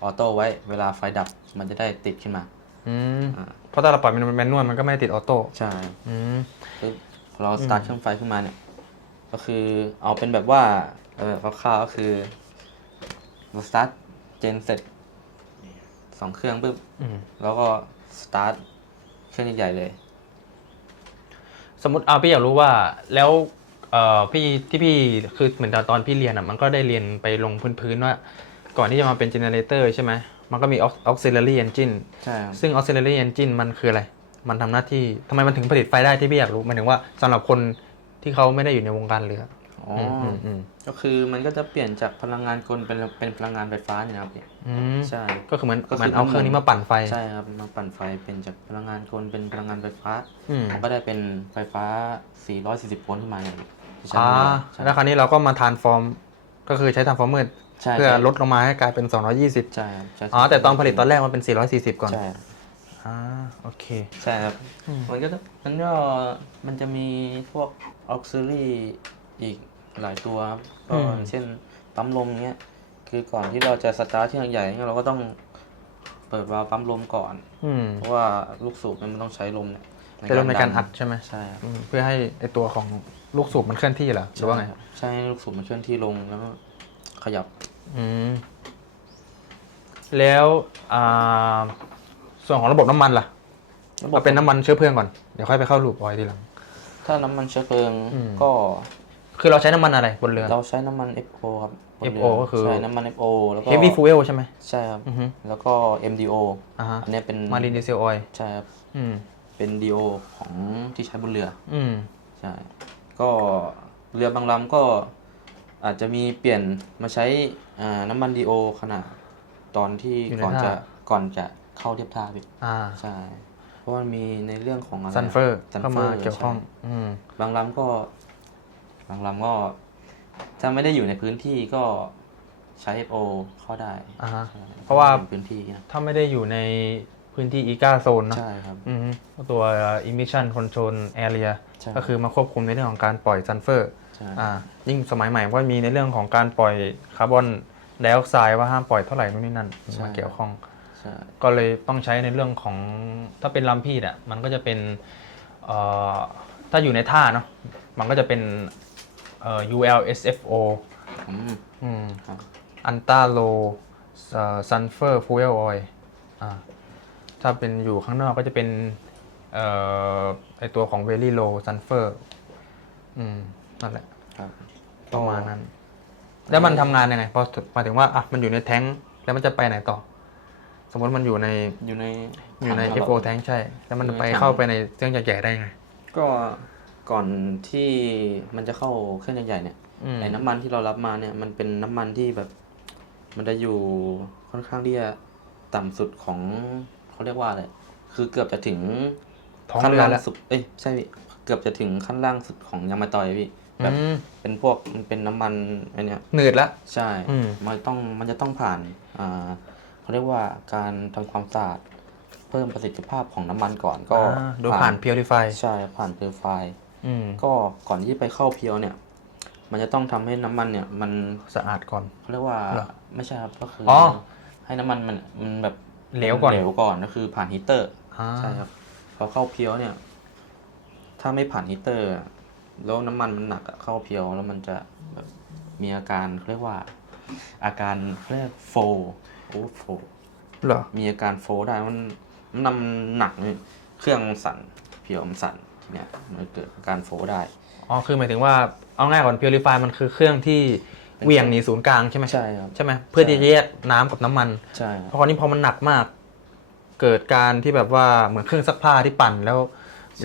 ออโต้ไว้เวลาไฟดับมันจะได้ติดขึ้นมาเพราะถ้าเราปล่อยมันแมนนวลมันก็ไม่ติดออโต้ใช่ปุ๊บพอเราสตาร์ทเครื่องไฟขึ้นมาเนี่ยก็คือเอาเป็นแบบว่าแบบคร่าวๆก็คือเราสตาร์ทเจนเสร็จ2 เครื่องปุ๊บแล้วก็สตาร์ทเครื่องใหญ่ๆเลยสมมติพี่อยากรู้ว่าแล้วพี่คือเหมือนตอนพี่เรียนมันก็ได้เรียนไปลงพื้นว่าก่อนที่จะมาเป็นเจเนเรเตอร์ใช่ไหมมันก็มี auxiliary engine ใช่ซึ่ง auxiliary engine มันคืออะไรมันทำหน้าที่ทำไมมันถึงผลิตไฟได้ที่พี่อยากรู้หมายถึงว่าสำหรับคนที่เขาไม่ได้อยู่ในวงการเรือก็คือมันก็จะเปลี่ยนจากพลังงานกลเป็นพลังงานไฟฟ้าเนี่ยครับใช่ก็คือมันเอาเครื่องนี้มาปั่นไฟใช่ครับมาปั่นไฟเป็นจากพลังงานกลเป็นพลังงานไฟฟ้ามันก็ได้เป็นไฟฟ้า440 โวลต์ขึ้นมาอย่างแล้วคราวนี้เราก็มาทรานส์ฟอร์มก็คือใช้ทรานส์ฟอร์เมอร์เพื่อลดลงมาให้กลายเป็น220ใช่แต่ตอนผลิตตอนแรกมันเป็น440ก่อนใช่โอเคใช่ครับมันจะมีพวก auxiliary อีกหลายตัวก็เช่นปั๊มลมเงี้ยคือก่อนที่เราจะสตาร์ทเครื่องใหญ่เราก็ต้องเปิดวาล์วปั๊มลมก่อนเพราะว่าลูกสูบมันต้องใช้ลมในการอัดใช่ไหมใช่เพื่อให้ไอตัวของลูกสูบมันเคลื่อนที่เหรอหรือว่าไงใช่ลูกสูบมันเคลื่อนที่ลงแล้วก็ขยับแล้วส่วนของระบบน้ำมันล่ะเราเป็นน้ำมันเชื้อเพลิงก่อนเดี๋ยวค่อยไปเข้าลูปออยล์ทีหลังถ้าน้ำมันเชื้อเพลิงก็คือเราใช้น้ำมันอะไรบนเรือเราใช้น้ำมัน FO ครับ FO ก็คือใช่น้ำมัน FO แล้วก็ Heavy Fuel ใช่ไหมใช่ครับแล้วก็ MDO อันนี้เป็น Marine Diesel Oil ใช่ครับเป็น DO ของที่ใช้บนเรือใช่ก็เรือบางลำก็อาจจะมีเปลี่ยนมาใช้น้ำมัน DO ขนาดตอนที่ก่อนจะเข้าเทียบท่าพี่ใช่เพราะมันมีในเรื่องของซัลเฟอร์เข้ามาเกี่ยวข้องบางลำก็ถ้าไม่ได้อยู่ในพื้นที่ก็ใช้ FO เข้าได้เพราะว่าพื้นที่ถ้าไม่ได้อยู่ในพื้นที่ EGA Zone นะใช่ครับตัว Emission Control Area ก็คือมาควบคุมในเรื่องของการปล่อยซัลเฟอร์ยิ่งสมัยใหม่ก็มีในเรื่องของการปล่อยคาร์บอนไดออกไซด์ว่าห้ามปล่อยเท่าไหร่นู่นนี่นั่นมาเกี่ยวข้องก็เลยต้องใช้ในเรื่องของถ้าเป็นลำพี่มันก็จะเป็นถ้าอยู่ในท่าเนาะมันก็จะเป็นULSFO Ultra Low Sulfur Fuel Oil ถ้าเป็นอยู่ข้างนอกก็จะเป็นไอตัวของ Very Low Sulfur นั่นแหละประมาณนั้นแล้วมันทำงานยังไงพอหมายถึงว่ามันอยู่ในแท้งแล้วมันจะไปไหนต่อสมมติมันอยู่ใน FO แท้งใช่แล้วมันไปเข้าไปในเครื่องใหญ่ๆได้ไงก็ก่อนที่มันจะเข้าเครื่องใหญ่ๆเนี่ยไอ้น้ำมันที่เรารับมาเนี่ยมันเป็นน้ำมันที่แบบมันจะอยู่ค่อนข้างที่จะต่ำสุดของเขาเรียกว่าอะไรคือเกือบจะถึงขั้นล่างสุดใช่เกือบจะถึงขั้นล่างสุดของยางมะตอยพี่แบบเป็นพวกมันเป็นน้ำมันไอ้นี่หนืดละใช่มันจะต้องผ่านเขาเรียกว่าการทำความสะอาดเพิ่มประสิทธิภาพของน้ำมันก่อนก็โดยผ่าน Purify ใช่ผ่าน Purify ก็ก่อนที่ไปเข้าเพียวเนี่ยมันจะต้องทำให้น้ำมันเนี่ยมันสะอาดก่อนเขาเรียกว่าไม่ใช่ครับก็คือให้น้ำมันมันแบบเหลวก่อนก็คือผ่านฮีเตอร์ใช่ครับพอเข้าเพียวเนี่ยถ้าไม่ผ่านฮีเตอร์แล้วน้ำมันมันหนักเข้าเพียวแล้วมันจะแบบมีอาการเขาเรียกว่าอาการเรียกโฟมีอาการโฟได้มันนำหนักเลยเครื่องมันสั่นเพียวมันสั่นเนี่ยมันเกิดการโฟได้คือหมายถึงว่าเอาง่ายก่อน Purify มันคือเครื่องที่เหวี่ยงหนีศูนย์กลางใช่ไหมใช่ครับใช่ไหมเพื่อที่จะแยกน้ำกับน้ำมันใช่เพราะนี้พอมันหนักมากเกิดการที่แบบว่าเหมือนเครื่องซักผ้าที่ปั่นแล้ว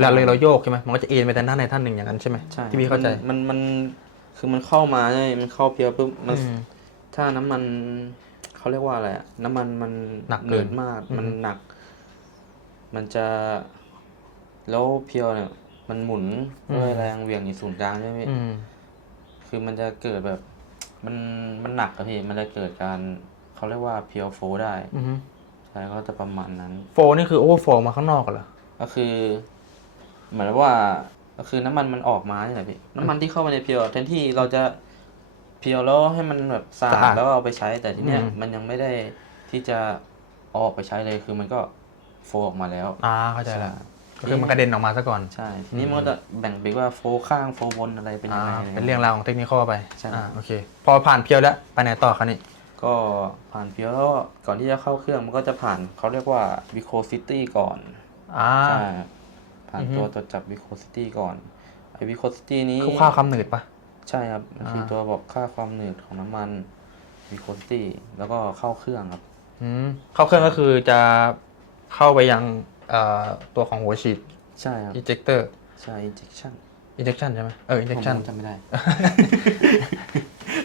เราโยกใช่ไหมมันก็จะเอ็นไปทางด้านใดท่านหนึ่งอย่างนั้นใช่ไหมที่พี่เข้าใจมันคือมันเข้ามามันเข้าเพียวปุ๊บมันถ้าน้ำมัน เขาเรียกว่าอะไรอะน้ำมันมัน หนัก ห เกิ นื น ดมากมันหนัก มันจะแล้วเพียวเนี่ยมันหมุนด้วยแรงเหวี่ยงในศูนย์กลางใช่ไหมพี่คือมันจะเกิดแบบมันหนักอะพี่มันจะเกิดการเขาเรียกว่าเพียวโฟได้ใช่ก็จะประมาณนั้น โฟนี่คือโอเวอร์โฟมาข้างนอกเหรอ ก็คือเหมือนว่าก็คือน้ำมันมันออกมาเนี่ยแหละพี่น้ำมันที่เข้ามาในเพียวแทนที่เราจะเพียวแล้วให้มันแบบสะอาดแล้วเอาไปใช้แต่ทีเนี้ยมันยังไม่ได้ที่จะเอาออกไปใช้เลยคือมันก็โฟออกมาแล้วเข้าใจแล้วก็คือมันกระเด็นออกมาซะก่อนใช่ทีนี้มันก็จะแบ่งไปว่าโฟข้างโฟบนอะไรเป็นยังไงเป็นเรื่องราวของเทคนิคไปใช่โอเคพอผ่านเพียวแล้วไปไหนต่อคะนี่ก็ผ่านเพียวแล้วก่อนที่จะเข้าเครื่องมันก็จะผ่านเขาเรียกว่า Viscosity ก่อนใช่ผ่านตัวตรวจจับ Viscosity ก่อนไอ้ Viscosity นี้ค่าความหนืดปะใช่ครับคือตัวบอกค่าความหนืดของน้ำมัน Viscosity แล้วก็เข้าเครื่องครับเข้าเครื่องก็คือจะเข้าไปยังตัวของหัวฉีดใช่ครับ ejector ใช่ injection ใช่ไหมinjection ผมจำไม่ได้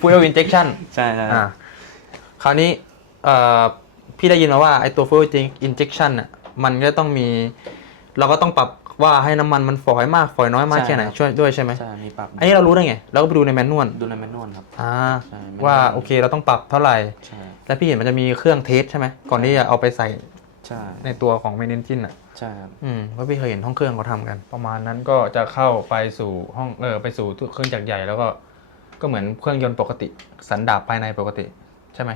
fuel injection ใช่คราวนี้พี่ได้ยินมาว่าไอ้ตัว fuel injection น่ะมันก็ต้องมีเราก็ต้องปรับว่าให้น้ำมันมันฝอยมากฝอยน้อยมากแค่ไหนช่วยด้วยใช่ไหมใช่มีปรับอันนี้เรารู้ได้ไงเราก็ไปดูในแมนนวลครับว่าโอเคเราต้องปรับเท่าไหร่แล้วพี่เห็นมันจะมีเครื่องเทสใช่ไหมก่อนที่จะเอาไปใส่ในตัวของเมนเอนจินอ่ะใช่ครับเพราะพี่เคยเห็นห้องเครื่องเขาทำกันประมาณนั้นก็จะเข้าไปสู่ห้องไปสู่เครื่องจักรใหญ่แล้วก็เหมือนเครื่องยนต์ปกติสันดาปภายในปกติใช่ไหม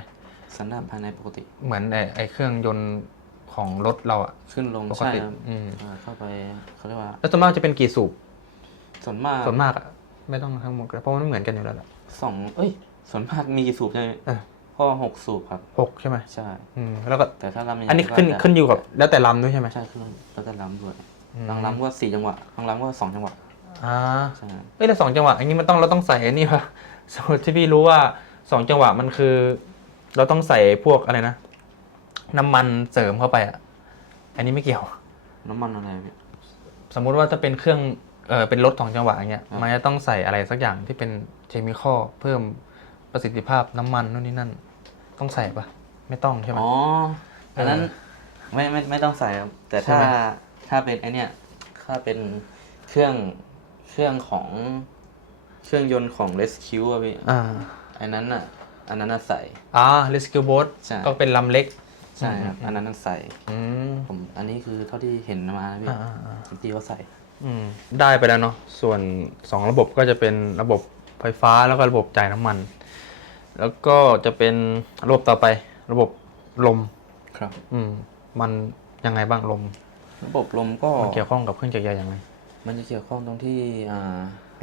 สันดาปภายในปกติเหมือนไอ้เครื่องยนต์ของรถเราอ่ะขึ้นลงปกติเข้าไปเขาเรียกว่าแล้วส่วนมากจะเป็นกี่สูบส่วนมากอ่ะไม่ต้องทั้งหมดเพราะมันเหมือนกันอยู่แล้วแหละส่วนมากมีกี่สูบใช่ไหมพ่อ6 สูบครับ6ใช่ไหมใช่แล้วก็แต่ถ้าลำอันนี้ขึ้นอยู่กับแล้วแต่ลำด้วยใช่ไหมใช่ขึ้นแล้วแต่ลำด้วยบางลำก็4 จังหวะบางลำก็2 จังหวะใช่แล้ว2 จังหวะอันนี้เราต้องใส่นี่ป่ะสมมติที่พี่รู้ว่า2 จังหวะมันคือเราต้องใส่พวกอะไรนะน้ำมันเสริมเข้าไปอ่ะอันนี้ไม่เกี่ยวน้ำมันอะไรพี่สมมุติว่าจะเป็นเครื่องเป็นรถ2 จังหวะอย่างเงี้ยมันจะต้องใส่อะไรสักอย่างที่เป็นเคมีคอลเพิ่มประสิทธิภาพน้ำมันนู่นนี่นั่นต้องใส่ปะไม่ต้องใช่ไหมอันนั้นไม่ต้องใส่ครับแต่ถ้าเป็นไอเนี้ยถ้าเป็นเครื่องของเครื่องยนต์ของ Rescue อ่ะพี่อันนั้นน่ะใส่Rescue Boat ก็เป็นลำเล็กใช่ครับอันนั้นใส่ผมอันนี้คือเท่าที่เห็นมานะพี่ตีเขาใส่ได้ไปแล้วเนาะส่วน2 ระบบก็จะเป็นระบบไฟฟ้าแล้วก็ระบบจ่ายน้ำมันแล้วก็จะเป็นระบบต่อไประบบลมครับมันยังไงบ้างลมระบบลมก็มันเกี่ยวข้องกับเครื่องจักรยานยังไงมันจะเกี่ยวข้องตรงที่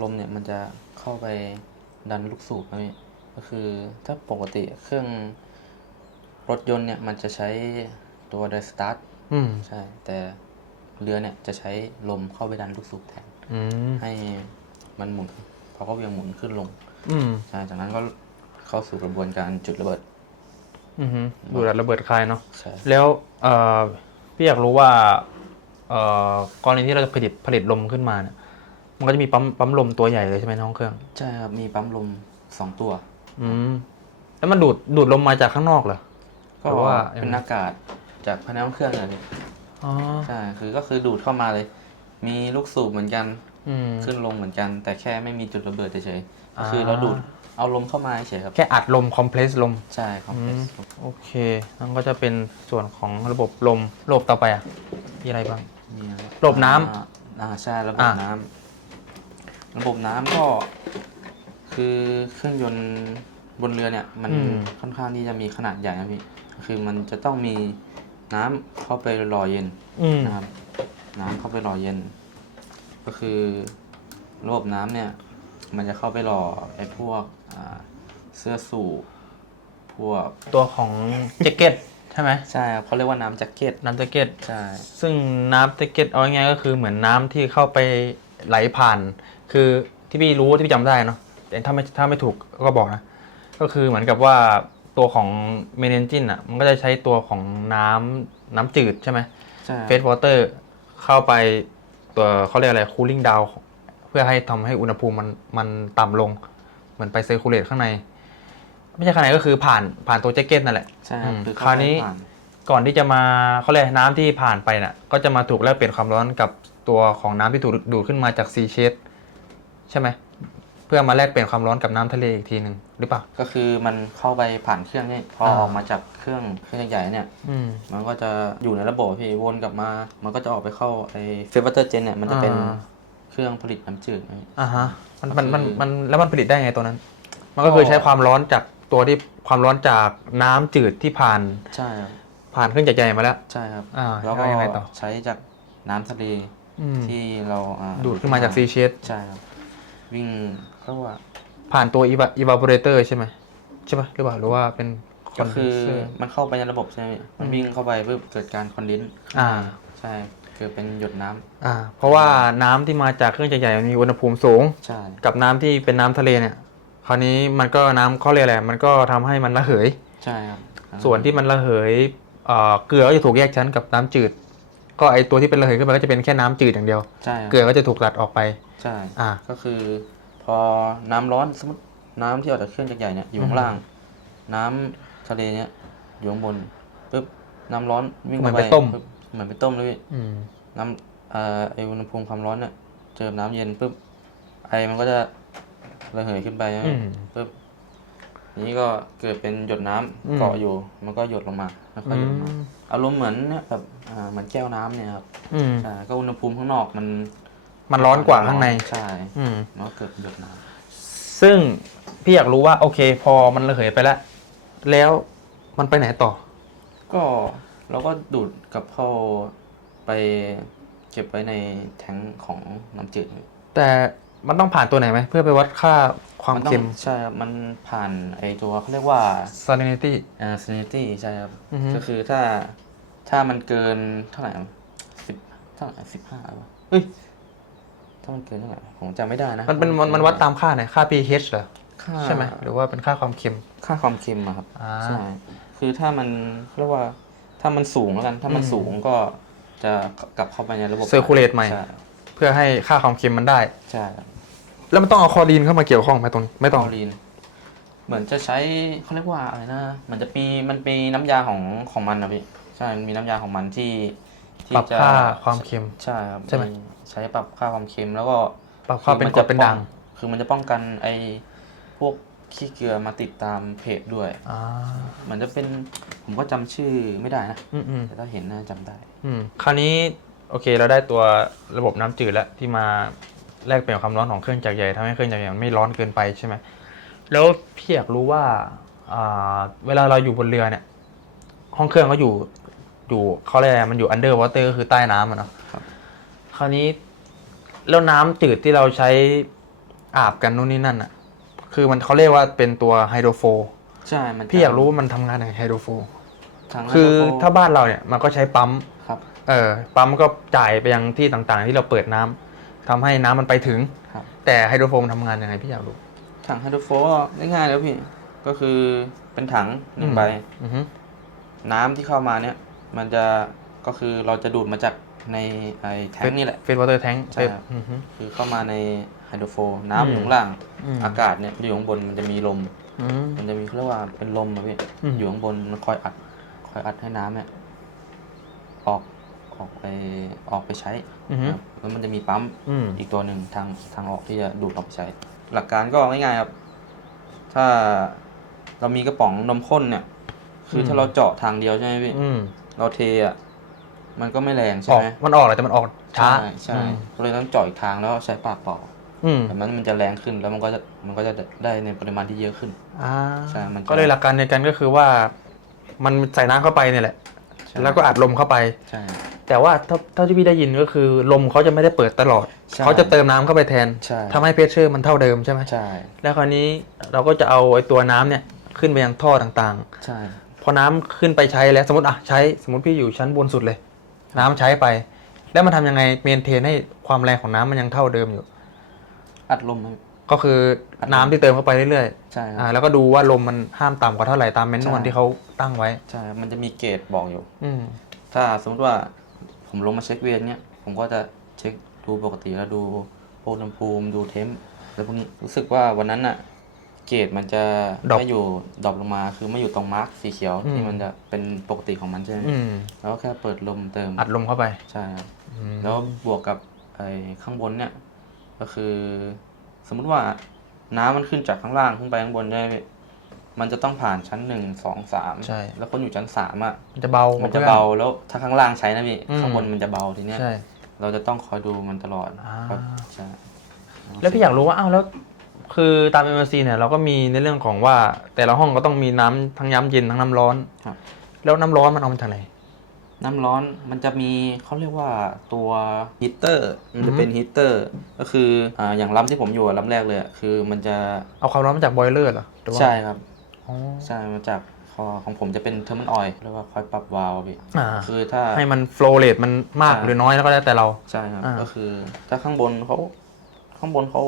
ลมเนี่ยมันจะเข้าไปดันลูกสูบนะพี่ก็คือถ้าปกติเครื่องรถยนต์เนี่ยมันจะใช้ตัวไดสตาร์ทใช่แต่เรือเนี่ยจะใช้ลมเข้าไปดันลูกสูบแทนให้มันหมุนพอเขาเวียงหมุนขึ้นลงใช่จากนั้นก็เข้าสู่กระบวนการจุดระเบิดดูดระเบิดคายเนาะแล้วพี่อยากรู้ว่ากรณีที่เราจะผลิตลมขึ้นมาเนี่ยมันก็จะมีปั๊มลมตัวใหญ่เลยใช่ไหมในห้องเครื่องใช่ครับมีปั๊มลม2 ตัวแล้วมันดูดลมมาจากข้างนอกเหรอก็ว่าเป็นอากาศจากภายในห้องเครื่องเลยใช่ก็คือดูดเข้ามาเลยมีลูกสูบเหมือนกันขึ้นลงเหมือนกันแต่แค่ไม่มีจุดระเบิดเฉยๆก็คือเราดูดเอาลมเข้ามาเฉยครับแค่อัดลมคอมเพรสลมใช่คอมเพรสโอเคนั่นก็จะเป็นส่วนของระบบลมระบบต่อไปมีอะไรบ้างระบบน้ำใช่ระบบน้ำก็คือเครื่องยนต์บนเรือเนี่ยมันค่อนข้างที่จะมีขนาดใหญ่นะพี่คือมันจะต้องมีน้ำเข้าไปหล่อเย็นนะครับน้ำเข้าไปหล่อเย็นก็คือระบบน้ำเนี่ยมันจะเข้าไปหล่อไอ้พวกเสื้อสูทพวกตัวของแจ็คเก็ตใช่ไหมใช่เขาเรียกว่าน้ำแจ็คเก็ตใช่ซึ่งน้ำแจ็คเก็ตเอาง่ายๆก็คือเหมือนน้ำที่เข้าไปไหลผ่านคือที่พี่รู้ที่พี่จำได้เนาะแต่ถ้าไม่ถูกก็บอกนะก็คือเหมือนกับว่าตัวของเมนเอนจินอ่ะมันก็จะใช้ตัวของน้ำจืดใช่ไหมเฟสวอเตอร์เข้าไปตัวเขาเรียกอะไรคูลิ่งดาวเพื่อให้ทำให้อุณหภูมิมันต่ำลงเหมือนไปเซอร์คูลเลตข้างใน ไม่ใช่ข้างในก็คือผ่านตัวแจ็คเก็ตนั่นแหละ ใช่ครับคือ คราวนี้ ผ่าน ก่อนที่จะมาเขาเรียกน้ำที่ผ่านไปน่ะก็จะมาถูกแลกเปลี่ยนความร้อนกับตัวของน้ำที่ถูกดูดขึ้นมาจากซีเชสใช่ไหมเพื่อมาแลกเปลี่ยนความร้อนกับน้ำทะเลอีกทีหนึ่งหรือเปล่า ก็คือมันเข้าไปผ่านเครื่องนี่พอออกมาจากเครื่องใหญ่ๆเนี่ย มันก็จะอยู่ในระบบพี่วนกลับมา มันก็จะออกไปเข้าไอ้เฟเวอร์เตอร์เจนเนี่ยมันจะเป็นเครื่องผลิตน้ำจืดนะพี่ อ่าฮะมันแล้วมันผลิตได้ไงตัวนั้น มันก็คือใช้ความร้อนจากตัวที่ความร้อนจากน้ำจืดที่ผ่าน ใช่ครับ ผ่านเครื่องใหญ่ๆมาแล้ว ใช่ครับ แล้วก็ ก็ ยังไงต่อ ใช้จากน้ำทะเลที่เรา ดูดขึ้นมาจากซีเชส ใช่ครับวิ่งก็ว่า ผ่านตัวevaporator ใช่ไหมใช่ปะหรือเปล่าหรือว่าเป็น ก็คือ condenser มันเข้าไปในระบบใช่ไหมพี่มันวิ่งเข้าไปเพื่อเกิดการคอนเดนซ์ อ่า ใช่เกิดเป็นหยดน้ำ เพราะว่าน้ำที่มาจากเครื่องใหญ่ๆมันมีอุณหภูมิสูง ใช่ กับน้ำที่เป็นน้ำทะเลเนี่ยคราวนี้มันก็น้ำเขาเรียกอะไรมันก็ทำให้มันระเหย ใช่ครับ ส่วนที่มันระเหยเกลือก็จะถูกแยกชั้นกับน้ำจืด ก็ไอตัวที่เป็นระเหยขึ้นมาก็จะเป็นแค่น้ำจืดอย่างเดียว ใช่ครับ เกลือก็จะถูกตัดออกไป ใช่ อ่า ก็คือพอน้ำร้อนสมมติน้ำที่ออกจากเครื่องใหญ่ๆเนี่ยอยู่ข้างล่าง น้ำทะเลเนี่ยอยู่ข้างบนปุ๊บน้ำร้อนวิ่งเข้าไป เหมือนไปต้ม ปุ๊บเหมือนไปต้มเลยพี่ อืม น้ำไออุณหภูมิความร้อนเนี่ยเจอน้ำเย็นปุ๊บไอมันก็จะระเหยขึ้นไปใช่ไหม อืม ปุ๊บนี้ก็เกิดเป็นหยดน้ำเกาะอยู่มันก็หยดลงมาแล้วก็หยดลงมาอารมณ์เหมือนเนี่ยแบบเหมือนแก้วน้ำเนี่ยครับ อืม ใช่ก็อุณหภูมิข้างนอกมัน มันร้อนกว่าข้างใน ใช่ อืม มันก็เกิดหยดน้ ซึ่งพี่อยากรู้ว่าโอเคพอมันระเหยไปแล้ว แล้วมันไปไหนต่อ ำก็เราก็ดูดกลับเข้าไปเก็บไว้ในแทงค์ของน้ำจืด แต่มันต้องผ่านตัวไหนไหมเพื่อไปวัดค่าความ มันต้อ เค็ม งใช่ครับมันผ่านไอตัวเขาเรียกว่า salinity salinity ใช่ครับ อือฮึ ก็คือถ้ามันเกินเท่าไหร่เท่าไหร่15หรือเปล่าเฮ้ยถ้ามันเกินเท่าไหร่ผมจำไม่ได้นะ มันวัดตามค่าไหนค่า pH เหรอ ค่า ใช่ไหมหรือว่าเป็นค่าความเค็ม ค่าความเค็มอะครับ อ่า ใช่คือถ้ามันเรียกว่าถ้ามันสูงแล้วกันถ้ามันสูงก็จะกลับเข้าไปในระบบ circulate ใหม่ ใช่ เพื่อให้ค่าความเค็มมันได้ ใช่ครับ แล้วมันต้องเอาคลอรีนเข้ามาเกี่ยวข้องไหมตรงนี้ไม่ต้อง คลอรีนเหมือนจะใช้เขาเรียกว่าอะไรนะมันจะมันมีน้ำยาของมันนะพี่ใช่มันมีน้ำยาของมันที่ ปรับ จะ ค่าความเค็ม ใช่ครับ ใช่ไหม ใช้ปรับค่าความเค็มแล้วก็ ปรับค่าเป็นกรดเป็นด่าง คือมันจะป้องกันไอ้พวกขี้เกลือมาติดตามเพจด้วย อ่า มันจะเป็นผมก็จำชื่อไม่ได้นะ อืม แต่ถ้าเห็นน่าจำได้ คราวนี้โอเคเราได้ตัวระบบน้ำจืดแล้วที่มาแลกเปลี่ยนความร้อนของเครื่องจักรใหญ่ทำให้เครื่องจักรใหญ่มันไม่ร้อนเกินไปใช่ไหมแล้วพี่อยากรู้ว่าเวลาเราอยู่บนเรือเนี่ยห้องเครื่องก็อยู่เขาเรียกอะไรมันอยู่ under water ก็คือใต้น้ำอะเนาะ ครับ คราวนี้แล้วน้ำจืดที่เราใช้อาบกันนู่นนี่นั่นอ่ะคือมันเขาเรียกว่าเป็นตัวไฮโดรโฟ ใช่มัน พี่อยากรู้ว่ามันทำงานยังไงไฮโดรโฟ ทาง คือ ไฮโดรโฟ ถ้าบ้านเราเนี่ยมันก็ใช้ปั๊ม ครับ ปั๊มก็จ่ายไปยังที่ต่างๆ ที่เราเปิดน้ำทำให้น้ำมันไปถึง ครับ แต่ไฮโดรโฟมทำงานยังไงพี่อยากรู้ ถังไฮโดรโฟก็ง่ายๆแล้วพี่ก็คือเป็นถังหนึ่งใบ อือฮึ น้ำที่เข้ามาเนี่ยมันจะก็คือเราจะดูดมาจากในไอ้แทงค์นี่แหละ เฟสวอเตอร์แทง ใช่ครับ คือเข้ามาในไฮโดรโฟน้ำอยู่ข้างล่าง อืม อากาศเนี่ยอยู่ข้างบนมันจะมีลม อืม มันจะมีเขาเรียกว่าเป็นลมอะพี่ อืม อยู่ข้างบนมันคอยอัดให้น้ำเนี่ยออกไปใช้ อือฮึ ครับแล้วมันจะมีปั๊ม อืม อีกตัวหนึ่งทางออกที่จะดูดออกไปใช้ หลักการก็ง่ายๆครับ ถ้าเรามีกระป๋องนมข้นเนี่ย คือถ้าเราเจาะทางเดียวใช่ไหมพี่ อืม เราเทอ่ะมันก็ไม่แรงใช่ ออก ไหม มันออกแหละแต่มันออกช้า ใช่ก็เลยต้องเจาะอีกทางแล้วใช้ปากเป่า อืม แต่มันจะแรงขึ้นแล้วมันก็จะได้ในปริมาณที่เยอะขึ้น อ่า ใช่มันจะ ก็เลยหลักการในการก็คือว่ามันใส่น้ำเข้าไปเนี่ยแหละ ใช่ แล้วก็อัดลมเข้าไป ใช่ แต่ว่าถ้าที่พี่ได้ยินก็คือลมเขาจะไม่ได้เปิดตลอด ใช่ เขาจะเติมน้ำเข้าไปแทน ใช่ ทำให้เพชเชอร์มันเท่าเดิมใช่ไหม ใช่ แล้วคราวนี้เราก็จะเอาไอ้ตัวน้ำเนี่ยขึ้นไปยังท่อต่าง ใช่ ๆ พอน้ำขึ้นไปใช้แล้วสมมติพี่อยู่ชั้นบนสุดเลย น้ำใช้ไป แล้วมันทำยังไงเมนเทนให้ความแรงของน้ำมันยังเท่าเดิมอยู่ อัดลมให้ ก็คือน้ำที่เติมเข้าไปเรื่อย ใช่ค ๆ รับ แล้วก็ดูว่าลมมันห้ามต่ำกว่าเท่าไหร่ตามแมนนวล ใช่ ที่เขาตั้งไว้ ใช่มันจะมีเกจบอกอยู่ อืม ถ้าสมมติว่าผมลงมาเช็คเวรเนี่ยผมก็จะเช็คดูปกติแล้วดูพวกอุณหภูมิดูเทมป์แล้วพวกนี้รู้สึกว่าวันนั้นน่ะ เกรดมันจะไม่อยู่ดรอปลงมาคือไม่อยู่ตรงมาร์กสีเขียวที่มันจะเป็นปกติของมันใช่ไหมแล้วก็แค่เปิดลมเติมอัดลมเข้าไปใช่ครับแล้วบวกกับไอ้ข้างบนเนี่ยก็คือสมมุติว่าน้ำมันขึ้นจากข้างล่างขึ้นไปข้างบนใช่ไหมมันจะต้องผ่านชั้น1 2 3ใช่แล้วคนอยู่ชั้น3อ่ะมันจะเบาแล้วถ้าข้างล่างใช้นะพี่ข้างบนมันจะเบาทีเนี้ยเราจะต้องคอยดูมันตลอดครับใช่แล้วพี่อยากรู้ว่าอ้าวแล้วคือตาม MRC เนี่ยเราก็มีในเรื่องของว่าแต่ละห้องก็ต้องมีน้ำทั้งน้ำเย็นทั้งน้ำร้อนแล้วน้ำร้อนมันเอามาจากไหนน้ำร้อนมันจะมีเขาเรียกว่าตัวฮีเตอร์มันจะเป็นฮีเตอร์ก็คืออย่างลำที่ผมอยู่ลำแรกเลยคือมันจะเอาความร้อนมาจากบอยเลอร์เหรอใช่ครับใช่มาจากของผมจะเป็นเทอร์มินออยล์เรียกว่าคอยปรับวาล์วพี่คือถ้าให้มันโฟลว์เรทมันมากหรือน้อยแล้วก็ได้แต่เราใช่ครับก็คือถ้าข้างบนเขา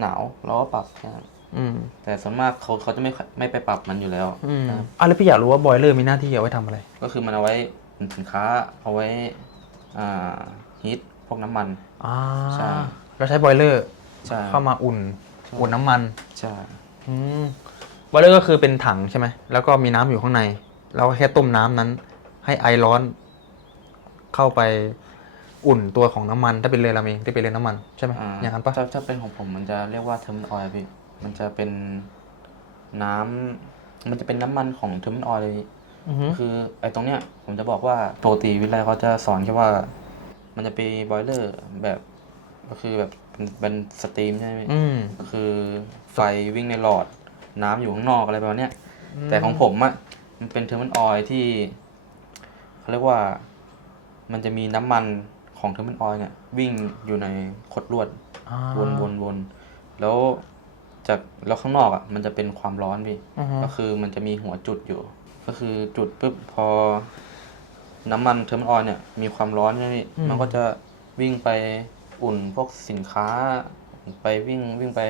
หนาวเราก็ปรับแค่แต่ส่วนมากเขาจะไม่ไปปรับมันอยู่แล้วแล้วพี่อยากรู้ว่าบอยเลอร์มีหน้าที่เอาไว้ทำอะไรก็คือมันเอาไว้สินค้าเอาไว้ฮีทพวกน้ำมันใช่เราใช้บอยเลอร์เข้ามาอุ่นน้ำมันใช่บอยเลอร์ก็คือเป็นถังใช่ไหมแล้วก็มีน้ำอยู่ข้างในเราแค่ต้มน้ำนั้นให้ไอร้อนเข้าไปอุ่นตัวของน้ำมันถ้าเป็นเรือราเมงที่เป็นเรือน้ำมันใช่ไหมอย่างนั้นปะถ้าเป็นของผมมันจะเรียกว่าเทอร์มินออยล์พี่มันจะเป็นน้ำมันจะเป็นน้ำมันของเทอร์มินออยล์เลยคือไอ้ตรงเนี้ยผมจะบอกว่าปกติวิทยาลัยเขาจะสอนแค่ว่ามันจะเป็นบอยเลอร์แบบก็คือแบบเป็นสตรีมใช่ไหมก็คือไฟวิ่งในหลอดน้ำอยู่ข้างนอกอะไรแบบนี้แต่ของผมอ่ะมันเป็นเทอร์มินออยล์ที่เขาเรียกว่ามันจะมีน้ำมันของเทอร์มินออยล์เนี่ยวิ่งอยู่ในคดลวดวนแล้วข้างนอกอ่ะมันจะเป็นความร้อนพี่ก็คือมันจะมีหัวจุดอยู่ก็คือจุดปุ๊บพอน้ำมันเทอร์มินออยล์เนี่ยมีความร้อนใช่ไหมพี่มันก็จะวิ่งไปอุ่นพวกสินค้าไปวิ่งไป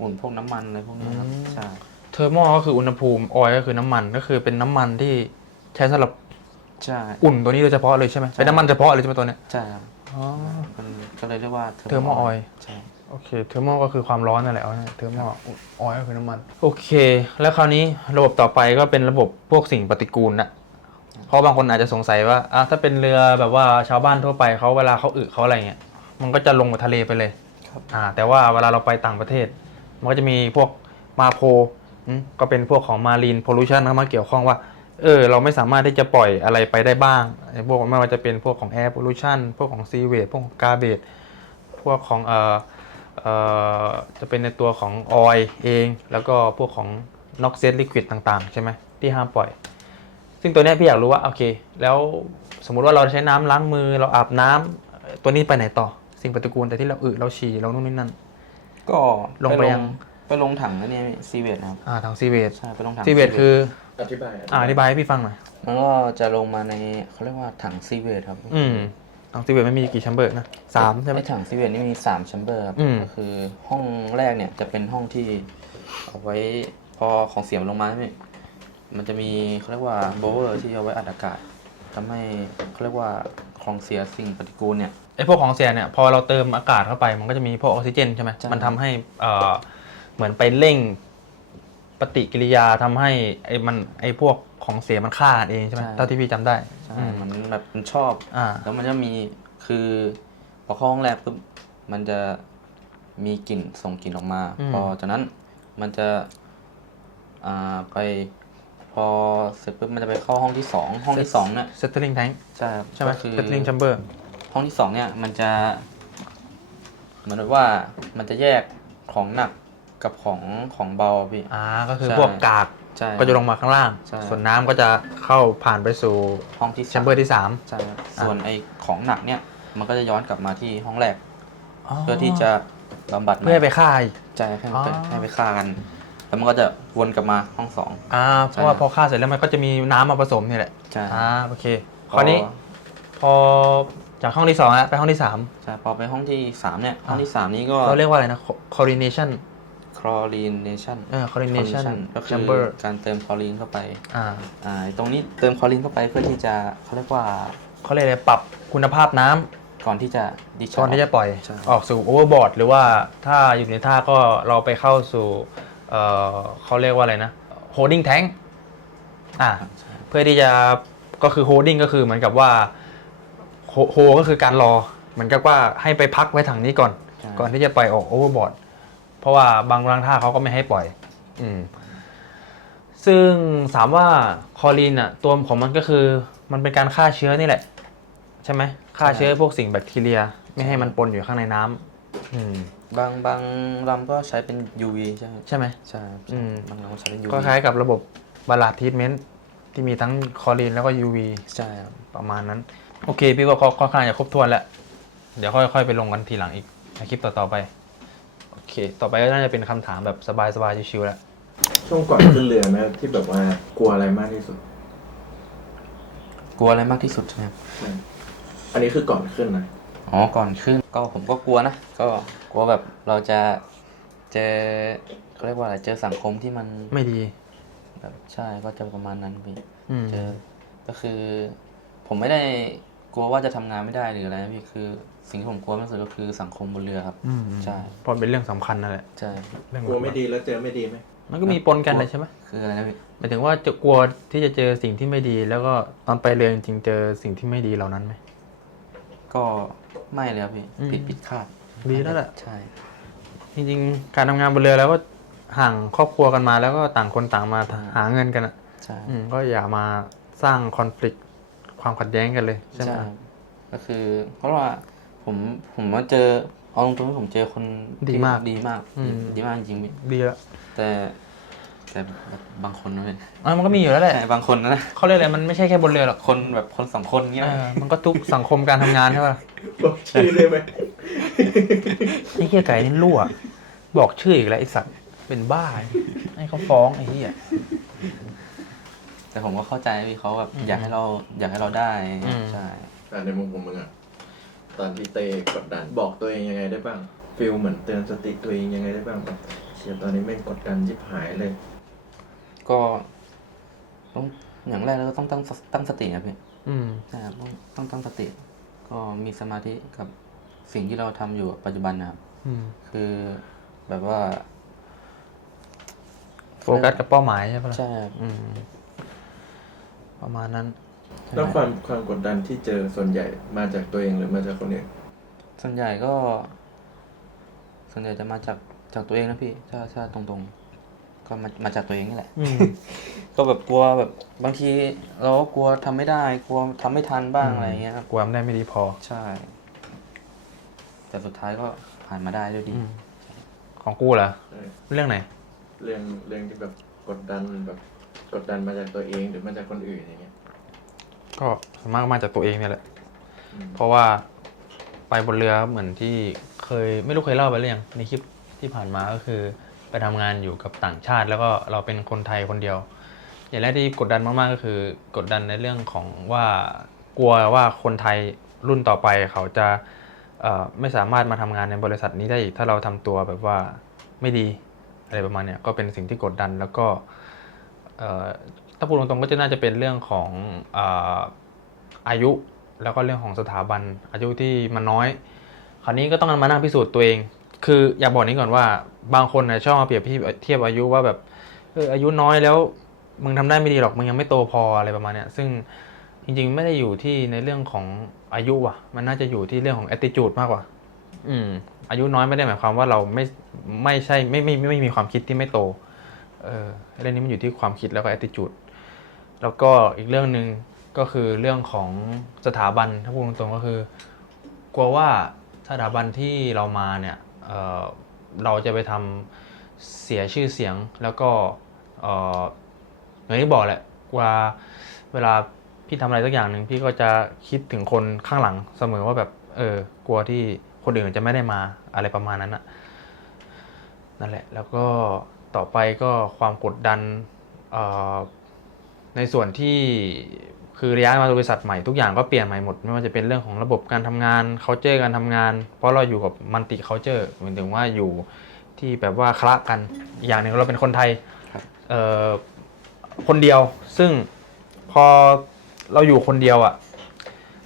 อุ่นพวกน้ำมันอะไรพวกนี้ครับใช่เทอร์โมก็คืออุณหภูมิออยล์ก็คือน้ำมันก็คือเป็นน้ำมันที่ใช้สำหรับอุ่นตัวนี้โดยเฉพาะเลยใช่ไหมเป็นน้ำมันเฉพาะเลยใช่ไหมตัวนี้ใช่ครับก็เลยเรียกว่าเทอร์โมออยล์ใช่โอเคเทอร์โมก็คือความร้อนนั่นแหละเทอร์โมออยล์ก็คือน้ำมันโอเคแล้วคราวนี้ระบบต่อไปก็เป็นระบบพวกสิ่งปฏิกูลนะเพราะบางคนอาจจะสงสัยว่าถ้าเป็นเรือแบบว่าชาวบ้านทั่วไปเขาเวลาเขาเขาอะไรเงี้ยมันก็จะลงมาทะเลไปเลยแต่ว่าเวลาเราไปต่างประเทศมันก็จะมีพวกมาโพก็เป็นพวกของมารีนโพลูชันเข้ามาเกี่ยวข้องว่าเราไม่สามารถที่จะปล่อยอะไรไปได้บ้างพวกไม่ว่าจะเป็นพวกของแอร์โพลูชันพวกของซีเวจพวกของกาเบจพวกของจะเป็นในตัวของออยล์เองแล้วก็พวกของน็อกเซตลิควิดต่างๆใช่ไหมที่ห้ามปล่อยซึ่งตัวนี้พี่อยากรู้ว่าโอเคแล้วสมมุติว่าเราใช้น้ำล้างมือเราอาบน้ำตัวนี้ไปไหนต่อสิ่งปฏิกูลแต่ที่เราเราฉี่เรานู่นนี่นั่นก็ลงไปถังนั่นนี่ซีเวจครับถังซีเวจใช่ไปลงถังซีเวจคืออธิบายให้พี่ฟังหน่อยมันก็จะลงมาในเขาเรียกว่าถังซีเวจครับถังซีเวจไม่มีกี่แชมเบอร์นะ3ใช่ไหมถังซีเวจนี่มี3แชมเบอร์ครับก็คือห้องแรกเนี่ยจะเป็นห้องที่เอาไว้พอของเสียลงมาเนี่ยมันจะมีเขาเรียกว่าโบเวอร์ที่เอาไว้อัดอากาศทำให้เขาเรียกว่าของเสียสิ่งปฏิกูลเนี่ยไอ้พวกของเสียเนี่ยพอเราเติมอากาศเข้าไปมันก็จะมีพวกออกซิเจนใช่ไหมมันทำให้เหมือนไปเร่งปฏิกิริยาทำให้ไอ้พวกของเสียมันฆ่าเองใช่ไหมเท่าที่พี่จำได้ใช่มันแบบมันชอบแล้วมันจะมีคือพอเข้าห้องแรกปุ๊บมันจะมีกลิ่นส่งกลิ่นออกมาพอจากนั้นมันจะไปพอเสร็จปุ๊บมันจะไปเข้าห้องที่2ห้องที่2เนี่ย settling tank ใช่ไหมคือ settling chamber ห้องที่2เนี่ยมันจะเหมือนว่ามันจะแยกของหนักกับของเบาพี่ก็คือพวกกากก็จะลงมาข้างล่างส่วนน้ำก็จะเข้าผ่านไปสู่ห้องที่แชมเบอร์ที่3ใช่ส่วนไอ้ของหนักเนี่ยมันก็จะย้อนกลับมาที่ห้องแรกเพื่อที่จะบำบัดเพื่อไปฆ่าใช่ให้ไปฆ่ากันแล้วมันก็จะวนกลับมาห้อง2เพราะว่าพอฆ่าเสร็จแล้วมันก็จะมีน้ำมาผสมนี่แหละใช่โอเคคราวนี้พอจากห้องที่2ไปห้องที่3ใช่พอไปห้องที่3เนี่ยห้องที่3นี้ก็เราเรียกว่าอะไรนะ chlorination chlorination ก็คือการเติมคลอรีนเข้าไปตรงนี้เติมคลอรีนเข้าไปเพื่อที่จะเขาเรียกว่าเขาเรียกอะไรปรับคุณภาพน้ำ ก่อนที่จะดิชาร์จ ก่อนที่จะปล่อย ใช่ ออกสู่โอเวอร์บอร์ดหรือว่าถ้าอยู่ในท่าก็เราไปเข้าสู่เขาเรียกว่าอะไรนะ holding tank เพื่อที่จะก็คือ holding ก็คือเหมือนกับว่าโฮก็คือการรอเหมือนกับว่าให้ไปพักไว้ถังนี้ก่อนที่จะปล่อยออกโอเวอร์บอร์ดเพราะว่าบางท่าเขาก็ไม่ให้ปล่อยซึ่งถามว่าคลอรีนอ่ะตัวของมันก็คือมันเป็นการฆ่าเชื้อนี่แหละใช่ไหมฆ่าเชื้อพวกสิ่งแบคทีเรียไม่ให้มันปนอยู่ข้างในน้ำบางลำก็ใช้เป็น UV ใช่ไหม ใช่ไหม ใช่บางลำก็ใช้เป็น UV ก็คล้ายกับระบบบาลาทรีทเมนต์ที่มีทั้งคลอรีนแล้วก็ UV ใช่ครับ ประมาณนั้นโอเคพี่ว่าค่อนข้างจะครบถ้วนแล้วเดี๋ยวค่อยๆไปลงกันทีหลังอีกในคลิปต่อๆไปโอเคต่อไปก็น่าจะเป็นคำถามแบบสบายๆชิวๆแล้ว ช่วงก่อนขึ้นเรือนะที่แบบว่ากลัวอะไรมากที่สุด กลัวอะไรมากที่สุดใช่ไหม อันนี้คือก่อนขึ้นนะ อ๋อก่อนขึ้นก็ผมก็กลัวนะก็กลัวแบบเราจะเจอเขาเรียกว่าอะไรเจอสังคมที่มัน ไม่ดี แบบใช่ก็จะประมาณนั้นพี่เจอก็คือผมไม่ได้กลัวว่าจะทำงานไม่ได้หรืออะไรนะพี่คือสิ่งที่ผมกลัวมากที่สุดก็คือสังคมบนเรือครับใช่เพราะเป็นเรื่องสำคัญนั่นแหละใช่ กลัวไม่ดีแล้วเจอไม่ดีไหม มันก็มีปนกันเลยใช่ไหม คืออะไรนะพี่ หมายถึงว่าจะกลัวที่จะเจอสิ่งที่ไม่ดี แล้วก็ตอนไปเรือจริงๆเจอสิ่งที่ไม่ดีเหล่านั้นไหม ก็ไม่เลยครับพี่ผิดคาด ดีแล้วแหละ ใช่ จริงๆการทำงานบนเรือแล้วก็ห่างครอบครัวกันมาแล้วก็ต่างคนต่างมาหาเงินกันอ่ะ ใช่ ก็อย่ามาสร้างคอนฟ lict ความขัดแย้งกันเลยใช่ไหม ก็คือเพราะว่าผมว่าเจอเอาตรงๆผมเจอคนดีมากดีมากจริงๆ ดีแล้ว แต่บางคนนะเนี่ย มันก็มีอยู่แล้วแหละ ใช่บางคนนะ เขาเรียกอะไรมันไม่ใช่แค่บนเรือหรอก คนแบบคนสองคนเงี้ย มันก็ทุกสังคมการทำงานใช่ป่ะ บอกชื่อได้ไหม ไอ้เหี้ยไก่นี่รั่วบอกชื่ออีกแล้วไอ้สัตว์เป็นบ้าให้เขาฟ้องไอ้เหี้ย แต่ผมก็เข้าใจพี่เขาแบบอยากให้เราได้ใช่ ในมุมของมึงอะตอนที่เตะกดดันบอกตัวเองยังไงได้บ้างฟีลเหมือนเตือนสติตัวเองยังไงได้บ้างแบบเชียตอนนี้ไม่กดดันยิบหายเลย ก็ต้องอย่างแรกเราก็ต้องตั้งสตินะพี่นะครับต้องตั้งสติ ก็มีสมาธิกับสิ่งที่เราทำอยู่ปัจจุบันนะครับคือแบบว่า โฟกัสกับเป้าหมายใช่ปะ ใช่ครับ ประมาณนั้น แล้วความกดดันที่เจอส่วนใหญ่มาจากตัวเองหรือมาจากคนอื่น ส่วนใหญ่จะมาจากตัวเองนะพี่ถ้าตรงๆก็มาจากตัวเองนี่แหละก็แบบกลัวแบบบางทีเราก็กลัวทำไม่ได้กลัวทำไม่ทันบ้างอะไรเงี้ยครับ กลัวได้ไม่ดีพอใช่ แต่สุดท้ายก็ผ่านมาได้ด้วยดี ของกูเหรอเรื่องไหน เรื่องที่แบบกดดันมาจากตัวเองหรือมาจากคนอื่นอย่างเงี้ย ก็ส่วนมากมาจากตัวเองเนี่ยแหละเพราะว่าไปบนเรือเหมือนที่ไม่รู้เคยเล่าไปหรือยังในคลิปที่ผ่านมาก็คือไปทำงานอยู่กับต่างชาติแล้วก็เราเป็นคนไทยคนเดียวอย่างแรกที่กดดันมากๆก็คือกดดันในเรื่องของว่ากลัวว่าคนไทยรุ่นต่อไปเขาจะไม่สามารถมาทำงานในบริษัทนี้ได้อีกถ้าเราทำตัวแบบว่าไม่ดีอะไรประมาณเนี้ยก็เป็นสิ่งที่กดดันแล้วก็ถ้าพูดตรงๆก็จะน่าจะเป็นเรื่องของอายุแล้วก็เรื่องของสถาบันอายุที่มันน้อยคราวนี้ก็ต้องมานั่งพิสูจน์ตัวเองคืออยากบอกนี้ก่อนว่าบางคนนะชอบมาเปรียบเทียบอายุว่าแบบอายุน้อยแล้วมึงทำได้ไม่ดีหรอกมึงยังไม่โตพออะไรประมาณเนี้ยซึ่งจริงๆไม่ได้อยู่ที่ในเรื่องของอายุว่ะมันน่าจะอยู่ที่เรื่องของ attitude มากกว่าอายุน้อยไม่ได้หมายความว่าเราไม่มีความคิดที่ไม่โตเรื่องนี้มันอยู่ที่ความคิดแล้วก็ attitude แล้วก็อีกเรื่องนึงก็คือเรื่องของสถาบันถ้าพูดตรงๆก็คือกลัวว่าสถาบันที่เรามาเนี่ยเราจะไปทำเสียชื่อเสียงแล้วก็อย่างที่บอกแหละว่าเวลาพี่ทำอะไรสักอย่างหนึ่งพี่ก็จะคิดถึงคนข้างหลังเสมอว่าแบบกลัวที่คนอื่นจะไม่ได้มาอะไรประมาณนั้นน่ะนั่นแหละแล้วก็ต่อไปก็ความกดดันในส่วนที่คือย้ายมาบริษัทใหม่ทุกอย่างก็เปลี่ยนใหม่หมดไม่ว่าจะเป็นเรื่องของระบบการทำงาน culture การทำงานเพราะเราอยู่กับมัลติ culture หมายถึงว่าอยู่ที่แบบว่าคละกันอย่างหนึ่งเราเป็นคนไทยคนเดียวซึ่งพอเราอยู่คนเดียวอ่ะ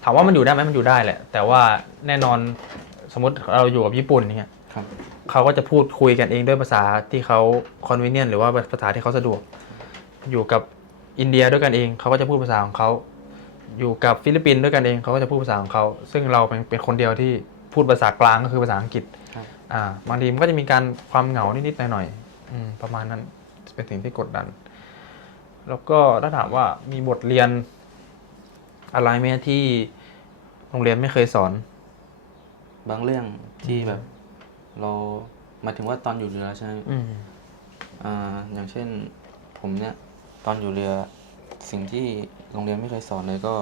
ถาม ามว่ามันอยู่ได้ไหมมันอยู่ได้แหละแต่ว่าแน่นอนสมมติเราอยู่กับญี่ปุ่นเนี่ย ครับ เขาก็จะพูดคุยกันเองด้วยภาษาที่เขา convenient หรือว่าภาษาที่เขาสะดวกอยู่กับอินเดียด้วยกันเองเขาก็จะพูดภาษาของเขาอยู่กับฟิลิปปินส์ด้วยกันเองเขาก็จะพูดภาษาของเขาซึ่งเราเป็นคนเดียวที่พูดภาษากลางก็คือภาษาอังกฤษบางทีมันก็จะมีการความเหงานิดๆหน่อยๆประมาณนั้นเป็นสิ่งที่กดดันแล้วก็ถ้าถามว่ามีบทเรียนอะไรไหมที่โรงเรียนไม่เคยสอน บางเรื่องที่แบบเราหมายถึงว่าตอนอยู่เรือใช่ไหมอย่างเช่นผมเนี่ยตอนอยู่เรือสิ่งที่โรงเรียนไม่เคยสอนเลยก็